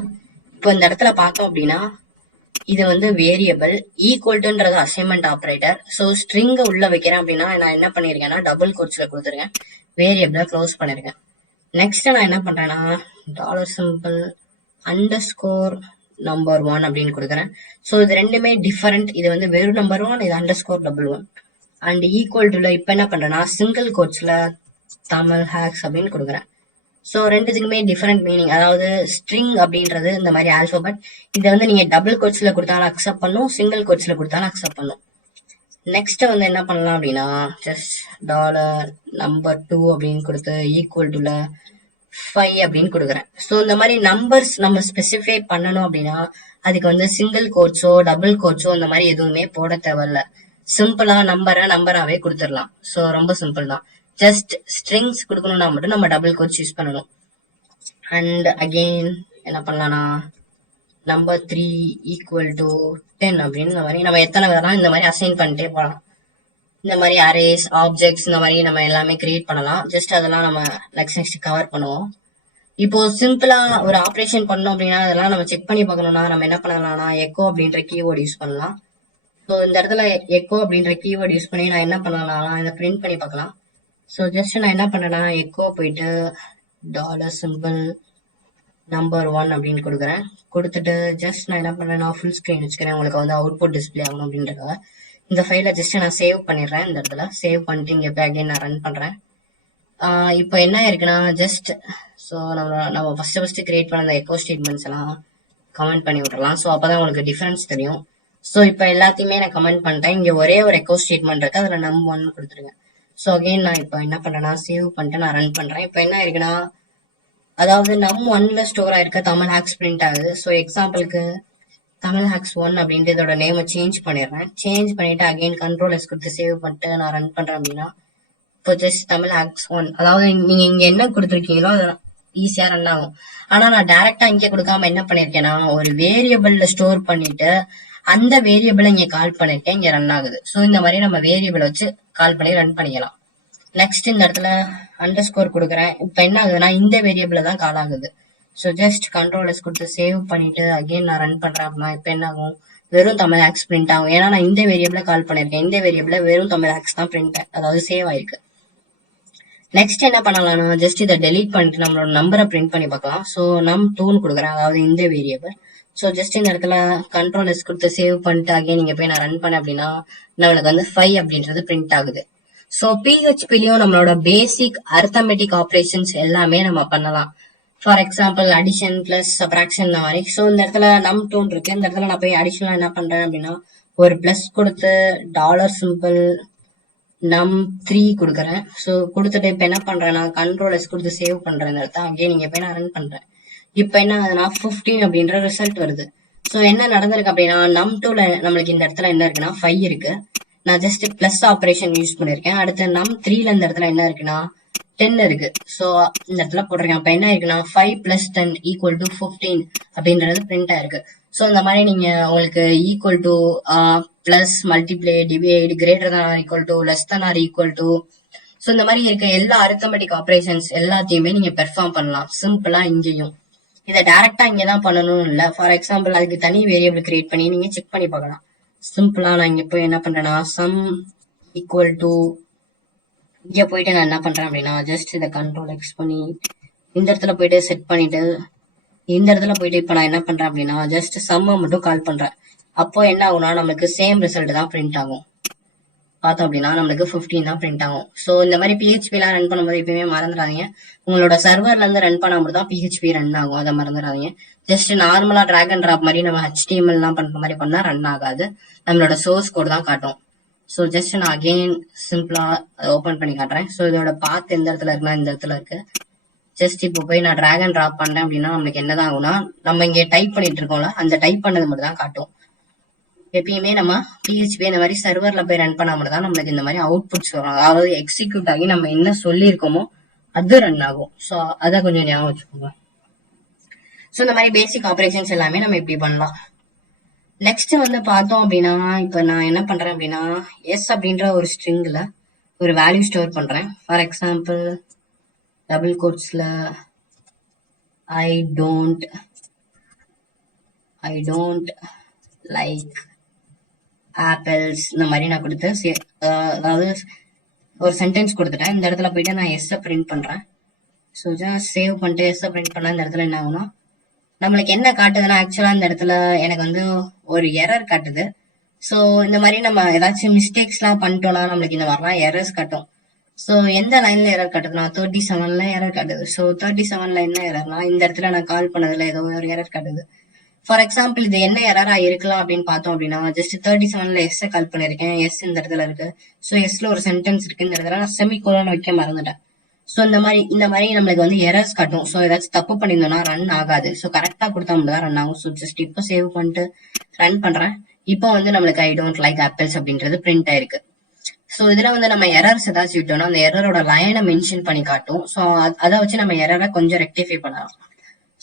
இப்போ இந்த இடத்துல பார்த்தோம் அப்படின்னா இது வந்து வேரியபிள், ஈக்குவல் டுன்றது அசைன்மெண்ட் ஆப்ரேட்டர். ஸோ ஸ்ட்ரிங்கை உள்ள வைக்கிறேன் அப்படின்னா நான் என்ன பண்ணிருக்கேன்னா டபுள் கோட்ஸ்ல கொடுத்துருக்கேன், வேரியபிளை க்ளோஸ் பண்ணிருக்கேன். நெக்ஸ்ட் நான் என்ன பண்றேன்னா $symbol _ number1 அப்படின்னு கொடுக்குறேன். ஸோ இது ரெண்டுமே டிஃபரெண்ட். இது வந்து வெறும் நம்பர்1, இது _11 அண்ட் ஈக்குவல் டுல இப்ப என்ன பண்றேன்னா சிங்கிள் கோட்ஸ்ல தமிழ் ஹேக்ஸ் அப்படின்னு கொடுக்குறேன். ஸோ ரெண்டுத்துக்குமே டிஃபரெண்ட் மீனிங். அதாவது ஸ்ட்ரிங் அப்படின்றது இந்த மாதிரி ஆல்பபெட், இதை வந்து நீங்க டபுள் கோட்ஸ்ல கொடுத்தாலும் அக்செப்ட் பண்ணும், சிங்கிள் கோட்ஸ்ல கொடுத்தாலும் அக்செப்ட் பண்ணும். நெக்ஸ்ட் வந்து என்ன பண்ணலாம் அப்படின்னா ஜஸ்ட் $number2 அப்படின்னு கொடுத்து ஈக்குவல் டுல 5 அப்படின்னு கொடுக்குறேன். ஸோ இந்த மாதிரி நம்பர்ஸ் நம்ம ஸ்பெசிஃபை பண்ணணும் அப்படின்னா அதுக்கு வந்து சிங்கிள் கோட்ஸோ டபுள் கோட்ஸோ இந்த மாதிரி எதுவுமே போட தேவையில்ல. சிம்பிளா நம்பராவே கொடுத்துடலாம். ஸோ ரொம்ப சிம்பிள் தான். ஜஸ்ட் ஸ்ட்ரிங்ஸ் கொடுக்கணும்னா மட்டும் நம்ம டபுள் கோட்ஸ் யூஸ் பண்ணணும். அண்ட் அகெயின் என்ன பண்ணலாம்னா number3 ஈக்குவல் டு 10 அப்படின்னு இந்த மாதிரி நம்ம எத்தனை வேணாலும் இந்த மாதிரி அசைன் பண்ணிட்டே போகலாம். இந்த மாதிரி அரேஸ், ஆப்ஜெக்ட்ஸ் இந்த மாதிரி நம்ம எல்லாமே கிரியேட் பண்ணலாம். ஜஸ்ட் அதெல்லாம் நம்ம நெக்ஸ்ட் கவர் பண்ணுவோம். இப்போ சிம்பிளா ஒரு ஆப்ரேஷன் பண்ணோம் அப்படின்னா அதெல்லாம் நம்ம செக் பண்ணி பார்க்கணும்னா நம்ம என்ன பண்ணலாம்னா எக்கோ அப்படின்ற கீவேர்டு யூஸ் பண்ணலாம். ஸோ இந்த இடத்துல எக்கோ அப்படின்ற கீவேர்டு யூஸ் பண்ணி நான் என்ன பண்ணலாம்னா இதை பிரிண்ட் பண்ணி பார்க்கலாம். ஸோ ஜஸ்ட் நான் என்ன பண்ணேன்னா எக்கோ போயிட்டு $symbol number1 அப்படின்னு கொடுக்குறேன். கொடுத்துட்டு ஜஸ்ட் நான் என்ன பண்ணேன்னா ஃபுல் ஸ்கிரீன் வச்சுக்கிறேன், உங்களுக்கு வந்து அவுட்புட் டிஸ்பிளே ஆகணும் அப்படின்றத. இந்த ஃபைலை ஜஸ்ட் நான் சேவ் பண்ணிடுறேன். இந்த இடத்துல சேவ் பண்ணிட்டு இங்கே போய் அகைன் நான் ரன் பண்றேன். இப்போ என்ன இருக்குன்னா ஜஸ்ட் ஸோ நம்ம ஃபர்ஸ்ட் கிரியேட் பண்ண அந்த எக்கோ ஸ்டேட்மெண்ட்ஸ் எல்லாம் கமெண்ட் பண்ணி விட்டுறலாம். ஸோ அப்பதான் உங்களுக்கு டிஃபரன்ஸ் தெரியும். ஸோ இப்போ எல்லாத்தையுமே நான் கமெண்ட் பண்ணிட்டேன். இங்க ஒரே ஒரு எக்கோ ஸ்டேட்மெண்ட் இருக்கு, அதுல num1 கொடுத்துருங்க. ஸோ அகைன் நான் இப்போ என்ன பண்றேன்னா சேவ் பண்ணிட்டு நான் ரன் பண்றேன். இப்போ என்ன இருக்குன்னா அதாவது num1ல ஸ்டோர் ஆயிருக்க தமிழ் ஹேக்ஸ் பிரிண்ட் ஆகுது. ஸோ எக்ஸாம்பிளுக்கு தமிழ் ஹேக்ஸ் 1 அப்படின்ட்டு இதோட நேமை சேஞ்ச் பண்ணிடுறேன். சேஞ்ச் பண்ணிட்டு அகைன் Ctrl+S கொடுத்து சேவ் பண்ணிட்டு நான் ரன் பண்றேன் அப்படின்னா இப்போ ஜஸ்ட் தமிழ் ஹேக்ஸ் 1, அதாவது நீங்க இங்க என்ன கொடுத்துருக்கீங்களோ அது ஈஸியா ரன் ஆகும். ஆனா நான் டைரக்டா இங்க கொடுக்காம என்ன பண்ணிருக்கேன்னா ஒரு வேரியபிள்ல ஸ்டோர் பண்ணிட்டு அந்த வேரியபிளை இங்க கால் பண்ணிருக்கேன், இங்க ரன் ஆகுது. ஸோ இந்த மாதிரி நம்ம வேரியபிளை வச்சு கால் பண்ணி ரன் பண்ணிக்கலாம். நெக்ஸ்ட் இந்த இடத்துல அண்டர்ஸ்கோர் கொடுக்குறேன். இப்போ என்ன ஆகுதுன்னா இந்த வேரியபிள தான் கால் ஆகுது. ஸோ ஜஸ்ட் Ctrl+S கொடுத்து சேவ் பண்ணிட்டு அகைன் நான் ரன் பண்றேன் அப்படின்னா இப்போ என்ன ஆகும், வெறும் தமிழ் ஹேக்ஸ் பிரிண்ட் ஆகும். ஏன்னா நான் இந்த வேரியபிள கால் பண்ணிருக்கேன், இந்த வேரியபிள வெறும் தமிழ் ஹேக்ஸ் தான் பிரிண்ட், அதாவது சேவ் ஆயிருக்கு. நெக்ஸ்ட் என்ன பண்ணலாம்னா ஜஸ்ட் இதை டெலீட் பண்ணிட்டு நம்மளோட நம்பரை பிரிண்ட் பண்ணி பார்க்கலாம். ஸோ num2 கொடுக்குறேன், அதாவது இந்த வேரியபிள். ஸோ ஜஸ்ட் இந்த இடத்துல Ctrl+S கொடுத்து சேவ் பண்ணிட்டு அகைன் நீங்க போய் நான் ரன் பண்ணேன் அப்படின்னா நம்மளுக்கு வந்து 5 அப்படின்றது பிரிண்ட் ஆகுது. ஸோ பிஹெச்பிலையும் நம்மளோட பேசிக் அரித்தமெட்டிக் ஆப்ரேஷன்ஸ் எல்லாமே நம்ம பண்ணலாம். For example addition plus subtraction இந்த மாதிரி. ஸோ இந்த இடத்துல num2 இருக்கு, இந்த இடத்துல நான் போய் அடிஷனலா என்ன பண்றேன் அப்படின்னா ஒரு பிளஸ் கொடுத்து $symbol num3 கொடுக்குறேன். ஸோ கொடுத்துட்டு இப்போ என்ன பண்றேன்னா Ctrl+S கொடுத்து சேவ் பண்றேன். இந்த இடத்துல அங்கேயே நீங்க போய் நான் ரன் பண்றேன். இப்போ என்ன ஆகுதுன்னா 15 அப்படின்ற ரிசல்ட் வருது. ஸோ என்ன நடந்திருக்கு அப்படின்னா num2ல நம்மளுக்கு இந்த இடத்துல என்ன இருக்குன்னா 5 இருக்கு, நான் ஜஸ்ட் பிளஸ் ஆபரேஷன் யூஸ் பண்ணிருக்கேன். அடுத்து num3ல இந்த இடத்துல என்ன இருக்குன்னா 10 இருக்கு. ஸோ இந்த இடத்துல போட்டிருக்கேன். அப்ப என்ன இருக்குன்னா 5 + 10 = 15 அப்படின்றது பிரிண்ட் ஆயிருக்கு. ஸோ இந்த மாதிரி நீங்க உங்களுக்கு equal to plus multiply divide greater than equal to less தான் ஈக்குவல் டு ஸோ இந்த மாதிரி இருக்க எல்லா அரித்தமெட்டிக் ஆப்ரேஷன்ஸ் எல்லாத்தையுமே நீங்க பெர்ஃபார்ம் பண்ணலாம் சிம்பிளா இங்கேயும். இதை டைரக்டா இங்கதான் பண்ணணும்னு இல்ல. ஃபார் எக்ஸாம்பிள் அதுக்கு தனி வேரியபிள் கிரியேட் பண்ணி நீங்க செக் பண்ணி பார்க்கலாம். சிம்பிளா நான் இங்க போய் என்ன பண்றேன்னா சம் ஈக்குவல் டு இங்க போயிட்டு நான் என்ன பண்றேன் அப்படின்னா ஜஸ்ட் இதை கண்ட்ரோல் எக்ஸ் பண்ணி இந்த இடத்துல போயிட்டு செட் பண்ணிட்டு இந்த இடத்துல போயிட்டு இப்ப நான் என்ன பண்றேன் அப்படின்னா ஜஸ்ட் சம்மை மட்டும் கால் பண்றேன். அப்போ என்ன ஆகும்னா நம்மளுக்கு சேம் ரிசல்ட் தான் பிரிண்ட் ஆகும். பார்த்தோம் அப்படின்னா நம்மளுக்கு 15 தான் பிரிண்ட் ஆகும். ஸோ இந்த மாதிரி பிஹெச்பிலாம் ரன் பண்ணும்போது எப்பயுமே மறந்துடாதீங்க, உங்களோட சர்வர்ல இருந்து ரன் பண்ணும்போது தான் பிஹெச்பி ரன் ஆகும். அதை மறந்துடாதீங்க. ஜஸ்ட் நார்மலா டிராக் அண்ட் டிராப் மாதிரி நம்ம HTML எல்லாம் பண்ற மாதிரி பண்ணா ரன் ஆகாது, நம்மளோட சோர்ஸ் கோட் தான் காட்டும். ஸோ ஜஸ்ட் நான் அகெயின் சிம்பிளா ஓபன் பண்ணி காட்டுறேன். ஸோ இதோட பாத் எந்த இடத்துல இருக்குன்னா இந்த இடத்துல இருக்கு. ஜஸ்ட் இப்போ போய் நான் டிராக் அண்ட் டிராப் பண்றேன் அப்படின்னா நம்மளுக்கு என்னதான் ஆகும்னா நம்ம இங்க டைப் பண்ணிட்டு இருக்கோம்ல அந்த டைப் பண்ணது மட்டும் தான் காட்டும். எப்பயுமே நம்ம பிஹெச்பி இந்த மாதிரி சர்வர்ல போய் ரன் பண்ணா மட்டும் தான் நம்மளுக்கு இந்த மாதிரி அவுட்புட்ஸ் வரும். அதாவது எக்ஸிக்யூட் ஆகி நம்ம என்ன சொல்லியிருக்கோமோ அது ரன் ஆகும். ஸோ அதை கொஞ்சம் ஞாபகம் வச்சுக்கோங்க. ஸோ இந்த மாதிரி பேசிக் ஆப்ரேஷன்ஸ் எல்லாமே நம்ம இப்படி பண்ணலாம். நெக்ஸ்ட் வந்து பார்த்தோம் அப்படின்னா இப்ப நான் என்ன பண்றேன் அப்படின்னா எஸ் அப்படின்ற ஒரு ஸ்ட்ரிங்ல ஒரு வேல்யூ ஸ்டோர் பண்றேன். ஃபார் எக்ஸாம்பிள் டபுள் கோட்ஸ்ல ஐ டோன்ட் லைக் ஆப்பிள்ஸ் இந்த மாதிரி நான் கொடுத்து அதாவது ஒரு சென்டென்ஸ் கொடுத்துட்டேன். இந்த இடத்துல போயிட்டு நான் எஸ் பிரிண்ட் பண்றேன். ஸோ ஜஸ்ட் சேவ் பண்ணிட்டு எஸ் பிரிண்ட் பண்ணா இந்த இடத்துல என்ன ஆகும்னா நம்மளுக்கு என்ன காட்டுதுன்னா ஆக்சுவலா இந்த இடத்துல எனக்கு வந்து ஒரு எரர் காட்டுது. ஸோ இந்த மாதிரி நம்ம ஏதாச்சும் மிஸ்டேக்ஸ் எல்லாம் பண்ணிட்டோம்னா நம்மளுக்கு இந்த மாதிரிலாம் எரர்ஸ் காட்டும். ஸோ எந்த லைன்ல எரர் காட்டுதுன்னா 37ல எரர் காட்டுது. ஸோ 37ல என்ன எரர்னா இந்த இடத்துல நான் கால் பண்ணதுல ஏதோ ஒரு எரர் காட்டுது. ஃபார் எக்ஸாம்பிள் இது என்ன எரரா இருக்கலாம் அப்படின்னு பார்த்தோம் அப்படின்னா ஜஸ்ட் 37ல எஸ் கால் பண்ணிருக்கேன். எஸ் இந்த இடத்துல இருக்கு. ஸோ எஸ்ல ஒரு சென்டென்ஸ் இருக்கு. இந்த இடத்துல நான் செமிகோலன் வைக்க மறந்துட்டேன். ஸோ இந்த மாதிரி நம்மளுக்கு வந்து எரர்ஸ் காட்டும். ஸோ ஏதாச்சும் தப்பு பண்ணியிருந்தோம்னா ரன் ஆகாது. ஸோ கரெக்டா கொடுத்தா மட்டும் தான் ரன் ஆகும். ஸோ ஜஸ்ட் இப்போ சேவ் பண்ணிட்டு ரன் பண்றேன். இப்போ வந்து நம்மளுக்கு ஐ டோன்ட் லைக் ஆப்பிள்ஸ் அப்படின்றது பிரிண்ட் ஆயிருக்கு. ஸோ இதுல வந்து நம்ம எரர்ஸ் ஏதாச்சும் விட்டோம்னா அந்த எரரோட லைனை மென்ஷன் பண்ணி காட்டும். ஸோ அதை வச்சு நம்ம எரரை கொஞ்சம் ரெக்டிஃபை பண்ணலாம்.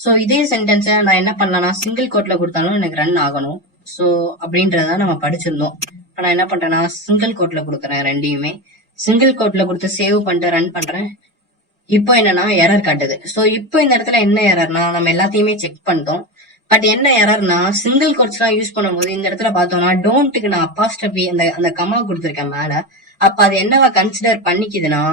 ஸோ இதே சென்டென்ஸை நான் என்ன பண்ணலாம்னா சிங்கிள் கோட்ல கொடுத்தாலும் எனக்கு ரன் ஆகணும். ஸோ அப்படின்றத நம்ம படிச்சிருந்தோம். இப்போ நான் என்ன பண்றேன்னா சிங்கிள் கோட்ல கொடுக்குறேன். ரெண்டையுமே சிங்கிள் கோட்ல கொடுத்து சேவ் பண்ணிட்டு ரன் பண்றேன். இப்போ என்னன்னா எரர் காட்டுது. ஸோ இப்போ இந்த இடத்துல என்ன எரர்னா நம்ம எல்லாத்தையுமே செக் பண்ணிட்டோம். பட் என்ன எரர்னா சிங்கிள் கோட்ஸ் எல்லாம் யூஸ் பண்ணும்போது இந்த இடத்துல பார்த்தோம்னா டோன்ட்டுக்கு நான் அப்பாஸ்ட்ரபி அந்த கமா கொடுத்துருக்கேன் மேல. அப்ப அது என்னவா கன்சிடர் பண்ணிக்குதுன்னா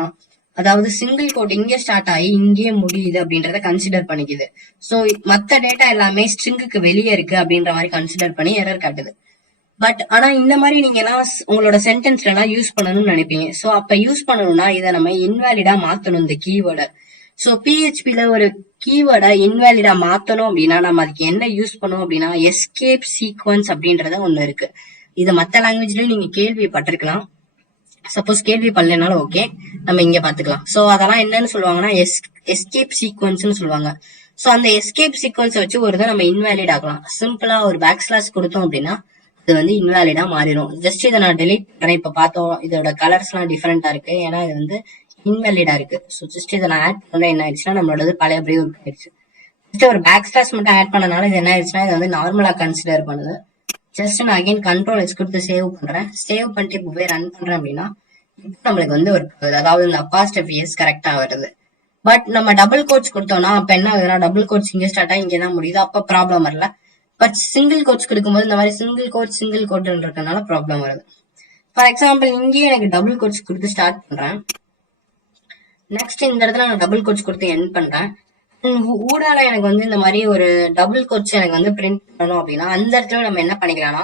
அதாவது சிங்கிள் கோட் இங்கே ஸ்டார்ட் ஆகி இங்கேயே முடியுது அப்படின்றத கன்சிடர் பண்ணிக்குது. ஸோ மத்த டேட்டா எல்லாமே ஸ்ட்ரிங்குக்கு வெளியே இருக்கு அப்படின்ற மாதிரி கன்சிடர் பண்ணி எரர் காட்டுது. பட் ஆனா இந்த மாதிரி நீங்க எல்லாம் உங்களோட சென்டென்ஸ்ல எல்லாம் யூஸ் பண்ணணும்னு நினைப்பீங்க. சோ அப்ப யூஸ் பண்ணணும்னா இதை நம்ம இன்வாலிடா மாத்தணும் இந்த கீவேர்டை. சோ பிஹெச்பில ஒரு கீவேர்டை இன்வாலிடா மாத்தணும் அப்படின்னா நம்ம அதுக்கு என்ன யூஸ் பண்ணுவோம் அப்படின்னா எஸ்கேப் சீக்வன்ஸ் அப்படின்றத ஒண்ணு இருக்கு. இது மத்த லாங்குவேஜ்லயும் நீங்க கேள்விப்பட்டிருக்கலாம். சப்போஸ் கேள்வி பண்ணலனாலும் ஓகே, நம்ம இங்க பாத்துக்கலாம். சோ அதெல்லாம் என்னன்னு சொல்லுவாங்கன்னா எஸ்கேப் சீக்வன்ஸ்னு சொல்லுவாங்க. சோ அந்த எஸ்கேப் சீக்வன்ஸ் வச்சு ஒரு இதை நம்ம இன்வாலிட் ஆகலாம். சிம்பிளா ஒரு பேக் ஸ்லாஷ் கொடுத்தோம் அப்படின்னா இது வந்து இன்வாலிடா மாறிடும். ஜஸ்ட் இதை நான் டெலிட் பண்றேன். இப்ப பார்த்தோம் இதோட கலர்ஸ் எல்லாம் டிஃபரெண்டா இருக்கு, ஏன்னா இது வந்து இன்வாலிடா இருக்கு. ஸோ ஜஸ்ட் இதை நான் ஆட் பண்ண என்ன ஆயிடுச்சுன்னா நம்மளோட பழையபடி ஒர்க் ஆயிடுச்சு. ஜஸ்ட் ஒரு பேக் ஸ்லாஷ் மட்டும் ஆட் பண்ணனால இது என்ன ஆயிடுச்சுன்னா இது வந்து நார்மலா கன்சிடர் பண்ணுது. ஜஸ்ட் நான் அகைன் கண்ட்ரோல் எக்ஸ் கொடுத்து சேவ் பண்றேன். சேவ் பண்ணிட்டு இப்போ போய் ரன் பண்றேன் அப்படின்னா நம்மளுக்கு வந்து ஒரு அதாவது இந்த அப்பாஸ்ட்ரபி எஸ் கரெக்டா வருது. பட் நம்ம டபுள் கோட்ஸ் கொடுத்தோம்னா அப்ப என்ன ஆகுதுன்னா டபுள் கோட்ஸ் இங்கே ஸ்டார்ட் ஆகி இங்கே தான் முடியுது, அப்ப ப்ராப்ளம் வரல. பட் சிங்கிள் கோட்ஸ் கொடுக்கும்போது இந்த மாதிரி சிங்கிள் கோட் இருக்கனால ப்ராப்ளம் வருது. ஃபார் எக்ஸாம்பிள் இங்கேயே எனக்கு டபுள் கோட்ஸ் கொடுத்து ஸ்டார்ட் பண்றேன். நெக்ஸ்ட் இந்த இடத்துல நான் டபுள் கோட்ஸ் கொடுத்து எண்ட் பண்றேன். ஊடால எனக்கு வந்து இந்த மாதிரி ஒரு டபுள் கோட்ஸ் எனக்கு வந்து பிரிண்ட் பண்ணணும் அப்படின்னா அந்த இடத்துல நம்ம என்ன பண்ணிக்கலாம்னா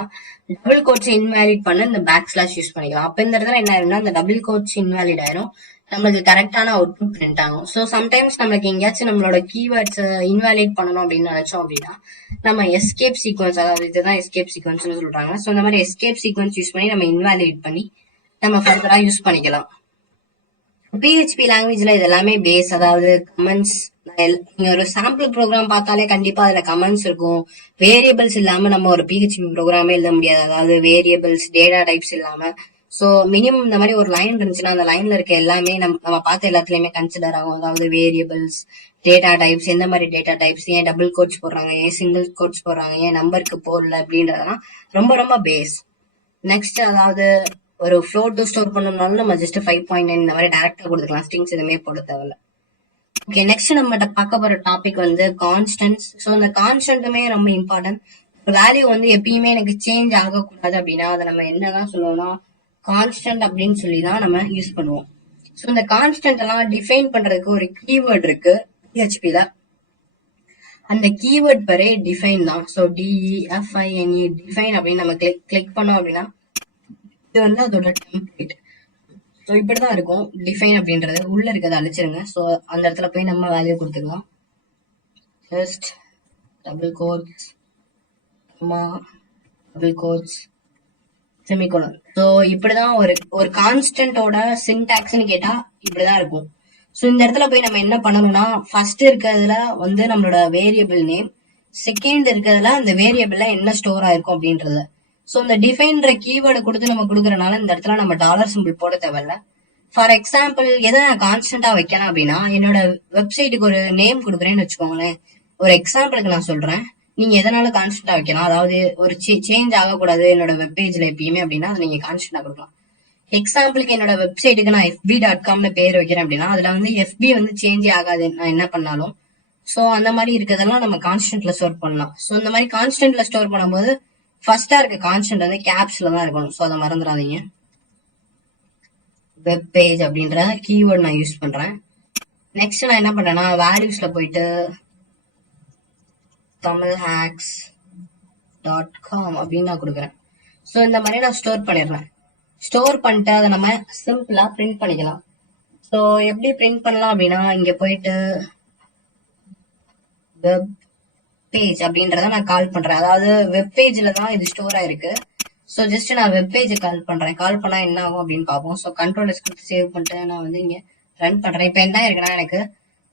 டபுள் கோட்ஸ் இன்வாலிட் பண்ண இந்த பேக் ஸ்லாஷ் யூஸ் பண்ணிக்கலாம். அப்ப இந்த இடத்துல என்ன ஆயிரும்னா இந்த டபுள் கோட்ஸ் இன்வாலிட் ஆயிரும், நம்மளுக்கு கரெக்டான அவுட்புட் பிரிண்ட் ஆகும். ஸோ சம்டைம்ஸ் நம்மளுக்கு எங்கேயாச்சும் நம்மளோட கீவேர்ட்ஸ் இன்வாலிட் பண்ணணும் அப்படின்னு நினைச்சோம் அப்படின்னா நம்ம எஸ்கேப் சீக்வன்ஸ், அதாவது இதுதான் எஸ்கேப் சீக்வன்ஸ்னு சொல்றாங்க. ஸோ இந்த மாதிரி எஸ்கேப் சீக்வன்ஸ் யூஸ் பண்ணி நம்ம இன்வாலிட் பண்ணி நம்ம ஃபர்தரா யூஸ் பண்ணிக்கலாம். பிஹெச்பி லாங்குவேஜ்ல இது எல்லாமே பேஸ், அதாவது கமெண்ட்ஸ். நீங்க ஒரு சாம்பிள் ப்ரோக்ராம் பார்த்தாலே கண்டிப்பா அதுல கமெண்ட்ஸ் இருக்கும். வேரியபிள்ஸ் இல்லாம நம்ம ஒரு பிஹெச்பி ப்ரோக்ராமே எழுத முடியாது, அதாவது வேரியபிள்ஸ் டேட்டா டைப்ஸ் இல்லாம. சோ மினிமம் இந்த மாதிரி ஒரு லைன் இருந்துச்சுன்னா அந்த லைன்ல இருக்க எல்லாமே நம்ம பார்த்த எல்லாத்துலயுமே கன்சிடர் ஆகும். அதாவது வேரியபிள்ஸ், டேட்டா டைப்ஸ், எந்த மாதிரி டேட்டா டைப்ஸ், ஏன் டபுள் கோட்ஸ் போடுறாங்க, ஏன் சிங்கிள் கோட்ஸ் போடுறாங்க, ஏன் நம்பருக்கு போடல அப்படின்றதெல்லாம் ரொம்ப ரொம்ப பேஸ். நெக்ஸ்ட் அதாவது ஒரு ஃப்ளோட் ஸ்டோர் பண்ணணும்னாலும் நம்ம ஜஸ்ட் 5.9 இந்த மாதிரி டேரக்டா கொடுத்துக்கலாம், ஸ்ட்ரிங்ஸ் எதுவுமே போட தேவையில்ல. ஓகே, நெக்ஸ்ட் நம்ம பார்க்க போற டாபிக் வந்து கான்ஸ்டன்ட்ஸ். ஸோ இந்த கான்ஸ்டன்ட்டுமே ரொம்ப இம்பார்ட்டன்ட். வேல்யூ வந்து எப்பயுமே எனக்கு சேஞ்ச் ஆகக்கூடாது அப்படின்னா அதை நம்ம என்னதான் சொல்லுவோம்னா கான்ஸ்டன்ட் அப்படின்னு சொல்லி தான் நம்ம யூஸ் பண்ணுவோம். ஸோ இந்த கான்ஸ்டன்ட் எல்லாம் டிஃபைன் பண்றதுக்கு ஒரு கீவேர்ட் இருக்கு PHP-ல. அந்த கீவேர்ட் பேரே டிஃபைன் தான். ஸோ DEFINE டிஃபைன் அப்படின்னு நம்ம கிளிக் பண்ணோம் அப்படின்னா இது வந்து அதோட டெம்ப்ளேட். ஸோ இப்படிதான் இருக்கும் டிஃபைன் அப்படின்றது. உள்ள இருக்கிறத அழிச்சிருங்க. ஸோ அந்த இடத்துல போய் நம்ம வேல்யூ கொடுத்துக்கலாம். Just double quotes double quotes semicolon. So இப்படிதான் ஒரு கான்ஸ்டன்டோட சின்டாக்ஸ்னு கேட்டா இப்படிதான் இருக்கும். ஸோ இந்த இடத்துல போய் நம்ம என்ன பண்ணணும்னா ஃபர்ஸ்ட் இருக்கிறதுல வந்து நம்மளோட வேரியபிள் நேம், செகண்ட் இருக்கிறதுல அந்த வேரியபிள்ல என்ன ஸ்டோர் ஆயிருக்கும் அப்படின்றது. ஸோ இந்த டிஃபைன்ற கீவேர்டு கொடுத்து நம்ம கொடுக்கறனால இந்த இடத்துல நம்ம டாலர் சிம்பிள் போட தேவையில்ல. ஃபார் எக்ஸாம்பிள் எதை நான் கான்ஸ்டன்டா வைக்கிறேன் அப்படின்னா என்னோட வெப்சைட்டுக்கு ஒரு நேம் கொடுக்குறேன்னு வச்சுக்கோங்களேன். ஒரு எக்ஸாம்பிளுக்கு நான் சொல்றேன், நீங்க எதனால கான்ஸ்டன்டா வைக்கலாம், அதாவது ஒரு சேஞ்ச் ஆகக்கூடாது என்னோட வெப்பேஜ்ல எப்பயுமே அப்படின்னா அதை நீங்க கான்ஸ்டன்டா கொடுக்கலாம். எக்ஸாம்பிளுக்கு என்னோட வெப்சைட்டுக்கு நான் fb.comனு பேர் வைக்கிறேன் அப்படின்னா அதுல வந்து FB வந்து சேஞ்ச் ஆகாது நான் என்ன பண்ணாலும். ஸோ அந்த மாதிரி இருக்கிறதெல்லாம் நம்ம கான்ஸ்டன்ட்ல ஸ்டோர் பண்ணலாம். ஸோ இந்த மாதிரி கான்ஸ்டன்ட்ல ஸ்டோர் பண்ணும்போது ஃபர்ஸ்டா இருக்க கான்ஸ்டன்ட் வந்து கேப்ஸ்ல தான் இருக்கணும். ஸோ அதை மறந்துடாதீங்க. வெப் பேஜ் அப்படின்ற கீவேர்ட் நான் யூஸ் பண்றேன். நெக்ஸ்ட் நான் என்ன பண்றேன்னா வேல்யூஸ்ல போயிட்டு tamilhacks.com அப்படின்னு நான் கொடுக்குறேன். ஸோ இந்த மாதிரி நான் ஸ்டோர் பண்ணிடுறேன். ஸ்டோர் பண்ணிட்டு அதை நம்ம சிம்பிளா பிரிண்ட் பண்ணிக்கலாம். ஸோ எப்படி பிரிண்ட் பண்ணலாம் அப்படின்னா இங்க போயிட்டு வெப் பேஜ் அப்படின்றத நான் கால் பண்றேன். அதாவது வெப் பேஜ்ல தான் இது ஸ்டோர் ஆயிருக்கு. ஸோ ஜஸ்ட் நான் வெப் பேஜ் கால் பண்றேன். கால் பண்ணா என்ன ஆகும் அப்படின்னு பார்ப்போம். ஸோ கண்ட்ரோல் கொடுத்து சேவ் பண்ணிட்டு நான் வந்து இங்க ரன் பண்றேன். இப்போ என்ன இருக்குன்னா எனக்கு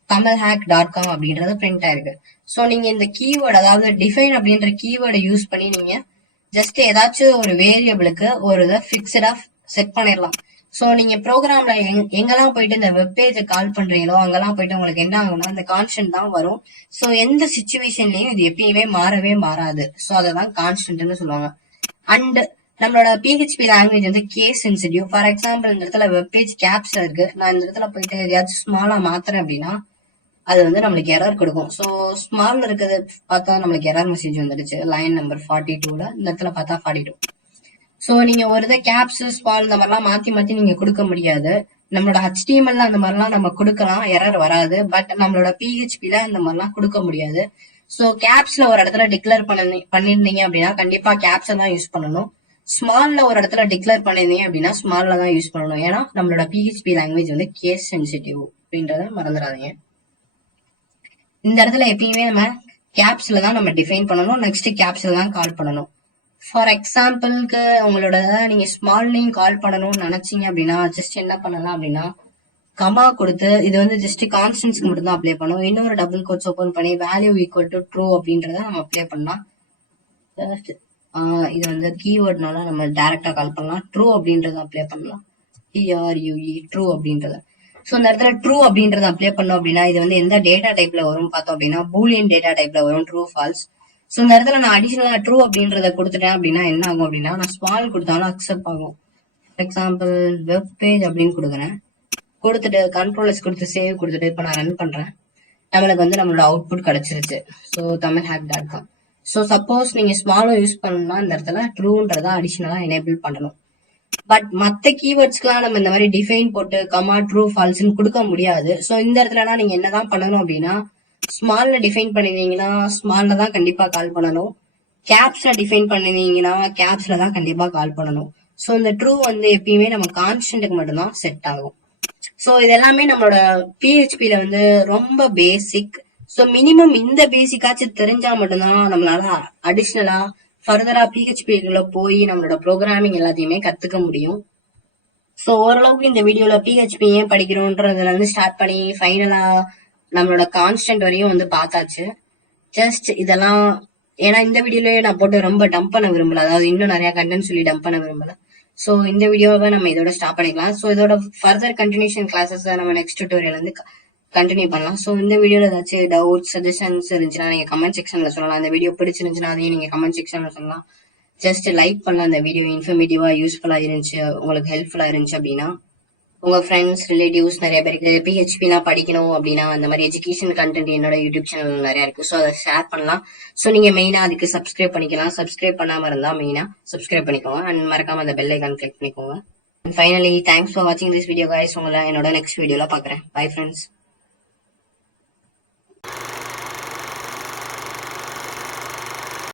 tamilhack.com அப்படின்றது பிரிண்ட் ஆயிருக்கு. ஸோ நீங்க இந்த கீவேர்டு அதாவது டிஃபைன் அப்படின்ற கீவேர்டை யூஸ் பண்ணி நீங்க ஜஸ்ட் ஏதாச்சும் ஒரு வேரியபிளுக்கு ஒரு இதை ஃபிக்ஸடா செட் பண்ணிடலாம். ஸோ நீங்க ப்ரோக்ராம்ல எங்கெல்லாம் போயிட்டு இந்த வெப்பேஜை கால் பண்றீங்களோ அங்கெல்லாம் போயிட்டு உங்களுக்கு என்ன ஆகும்னா இந்த கான்ஸ்டன்ட் தான் வரும். ஸோ எந்த சுச்சுவேஷன்லயும் இது எப்பயுமே மாறவே மாறாது. ஸோ அதை தான் கான்ஸ்டன்ட்னு சொல்லுவாங்க. அண்ட் நம்மளோட PHP லாங்குவேஜ் வந்து கேஸ் சென்சிட்டிவ். ஃபார் எக்ஸாம்பிள் இந்த இடத்துல வெப்பேஜ் கேப்ஸ்ல இருக்கு, நான் இந்த இடத்துல போயிட்டு எதையாச்சும் ஸ்மாலா மாத்துறேன் அப்படின்னா அது வந்து நம்மளுக்கு எரர் கொடுக்கும். ஸோ ஸ்மால்ல இருக்கிறது பார்த்தா நம்மளுக்கு எரர் மெசேஜ் வந்துடுச்சு. லைன் நம்பர் 42ல இந்த இடத்துல பார்த்தா 42. ஸோ நீங்க ஒரு இதை கேப்ஸ் ஸ்மால் இந்த மாதிரிலாம் மாத்தி மாத்தி நீங்க கொடுக்க முடியாது. நம்மளோட HTML அந்த மாதிரிலாம் நம்ம கொடுக்கலாம், எரர் வராது. பட் நம்மளோட PHP-ல இந்த மாதிரிலாம் கொடுக்க முடியாது. ஸோ கேப்ஸ்ல ஒரு இடத்துல டிக்ளேர் பண்ணிருந்தீங்க அப்படின்னா கண்டிப்பா கேப்ஸை தான் யூஸ் பண்ணணும். ஸ்மால்ல ஒரு இடத்துல டிக்ளேர் பண்ணிருந்தீங்க அப்படின்னா ஸ்மால்ல தான் யூஸ் பண்ணணும். ஏன்னா நம்மளோட PHP லாங்குவேஜ் வந்து கேஸ் சென்சிட்டிவ் அப்படின்றத மறந்துடாதீங்க. இந்த இடத்துல எப்பயுமே நம்ம கேப்ஸ்ல தான் நம்ம டிஃபைன் பண்ணணும். நெக்ஸ்ட் கேப்ஸ்ல தான் கால் பண்ணணும். ஃபார் எக்ஸாம்பிளுக்கு உங்களோட நீங்க ஸ்மால்லையும் கால் பண்ணணும்னு நினைச்சீங்க அப்படின்னா ஜஸ்ட் என்ன பண்ணலாம் அப்படின்னா கமா கொடுத்து இது வந்து ஜஸ்ட் கான்ஸ்டன்ட்ஸ்க்கு மட்டும் தான் அப்ளை பண்ணும். இன்னொரு டபுள் கோட்ஸ் ஓபன் பண்ணி வேல்யூ ஈக்குவல் டு ட்ரூ அப்படின்றத நம்ம அப்ளை பண்ணலாம். இது வந்து கீவேர்ட்னால நம்ம டைரக்டா கால் பண்ணலாம். ட்ரூ அப்படின்றத அப்ளை பண்ணலாம். TRUE ட்ரூ அப்படின்றத. ஸோ இந்த இடத்துல ட்ரூ அப்படின்றத அப்ளை பண்ணோம் அப்படின்னா இது வந்து எந்த டேட்டா டைப்ல வரும் பார்த்தோம் அப்படின்னா பூலியன் டேட்டா டைப்ல வரும், ட்ரூ ஃபால்ஸ். ஸோ இந்த இடத்துல நான் அடிஷனலா ட்ரூ அப்படின்றத கொடுத்துட்டேன் அப்படின்னா என்ன ஆகும் அப்படின்னா நான் ஸ்மால் கொடுத்தாலும் அக்செப்ட் ஆகும். ஃபார் எக்ஸாம்பிள் வெப் பேஜ் அப்படின்னு கொடுக்குறேன். கொடுத்துட்டு கண்ட்ரோலர்ஸ் கொடுத்து சேவ் கொடுத்துட்டு இப்போ நான் ரன் பண்றேன். நம்மளுக்கு வந்து நம்மளோட அவுட்புட் கிடைச்சிருச்சு. So tamilhack.com. ஸோ சப்போஸ் நீங்க ஸ்மாலும் யூஸ் பண்ணணும்னா இந்த இடத்துல ட்ரூன்றத அடிஷனலா எனேபிள் பண்ணணும். பட் மத்த கீவேர்ட்ஸ்க்குலாம் நம்ம இந்த மாதிரி டிஃபைன் போட்டு கமா ட்ரூ ஃபால்ஸ்னு கொடுக்க முடியாது. ஸோ இந்த இடத்துலலாம் நீங்க என்னதான் பண்ணணும் அப்படின்னா ஸ்மால்ல டிஃபைன் பண்ணிருந்தீங்கன்னா ஸ்மால்ல தான் கண்டிப்பா கால் பண்ணணும். கேப்ஸ்ல டிஃபைன் பண்ணிருந்தீங்கன்னா கேப்ஸ்ல தான் கண்டிப்பா கால் பண்ணணும். ஸோ இந்த ட்ரூ வந்து எப்பயுமே நம்ம கான்ஸ்டன்ட்டுக்கு மட்டும்தான் செட் ஆகும். ஸோ இது எல்லாமே நம்மளோட PHP-ல வந்து ரொம்ப பேசிக். ஸோ மினிமம் இந்த பேசிக்காச்சும் தெரிஞ்சா மட்டும்தான் நம்மளால அடிஷ்னலா ஃபர்தரா PHP-க்குள்ள போய் நம்மளோட ப்ரோக்ராமிங் எல்லாத்தையுமே கத்துக்க முடியும். ஸோ ஓரளவுக்கு இந்த வீடியோல PHP ஏன் படிக்கிறோன்றதுல இருந்து ஸ்டார்ட் பண்ணி ஃபைனலா நம்மளோட கான்ஸ்டன்ட் வரையும் வந்து பார்த்தாச்சு. ஜஸ்ட் இதெல்லாம் ஏன்னா இந்த வீடியோலயே நான் போட்டு ரொம்ப டம்ப் பண்ண விரும்பல, அதாவது இன்னும் நிறைய கண்டென்ட் சொல்லி டம்ப் பண்ண விரும்பல. ஸோ இந்த வீடியோவை நம்ம இதோட ஸ்டாப் பண்ணிக்கலாம். ஸோ இதோட ஃபர்தர் கண்டினியூஷன் கிளாஸஸ் நம்ம நெக்ஸ்ட் டியூட்டோரியல் வந்து கண்டினியூ பண்ணலாம். ஸோ இந்த வீடியோல ஏதாச்சும் டவுட் சஜஷன்ஸ் இருந்துச்சுன்னா நீங்க கமெண்ட் செக்ஷன்ல சொல்லலாம். இந்த வீடியோ பிடிச்சிருந்துச்சுன்னா அதையும் நீங்க கமெண்ட் செக்ஷன்ல சொல்லலாம். ஜஸ்ட் லைக் பண்ணலாம். அந்த வீடியோ இன்ஃபர்மேட்டிவா யூஸ்ஃபுல்லா இருந்துச்சு, உங்களுக்கு ஹெல்ப்ஃபுல்லா இருந்துச்சு அப்படின்னா உங்க ஃப்ரெண்ட்ஸ் ரிலேட்டிவ்ஸ் நிறைய பேருக்கு பிஹெச்பிலாம் படிக்கணும் அப்படின்னா அந்த மாதிரி எஜுகேஷன் கண்டென்ட் என்னோட யூடியூப் சேனல் நிறைய இருக்கு. ஸோ அதை ஷேர் பண்ணலாம். ஸோ நீங்க மெயினா அதுக்கு சப்ஸ்கிரைப் பண்ணிக்கலாம். சப்ஸ்கிரைப் பண்ணாம இருந்தா மெயினா சப்ஸ்கிரைப் பண்ணிக்கோங்க அண்ட் மறக்காம அந்த பெல் ஐக்கான் கிளிக் பண்ணிக்கோங்க. அண்ட் ஃபைனலி தேங்க்ஸ் ஃபார் வாட்சிங் திஸ் வீடியோ கைஸ். உங்களை என்னோட நெக்ஸ்ட் வீடியோல பாக்குறேன். Bye friends.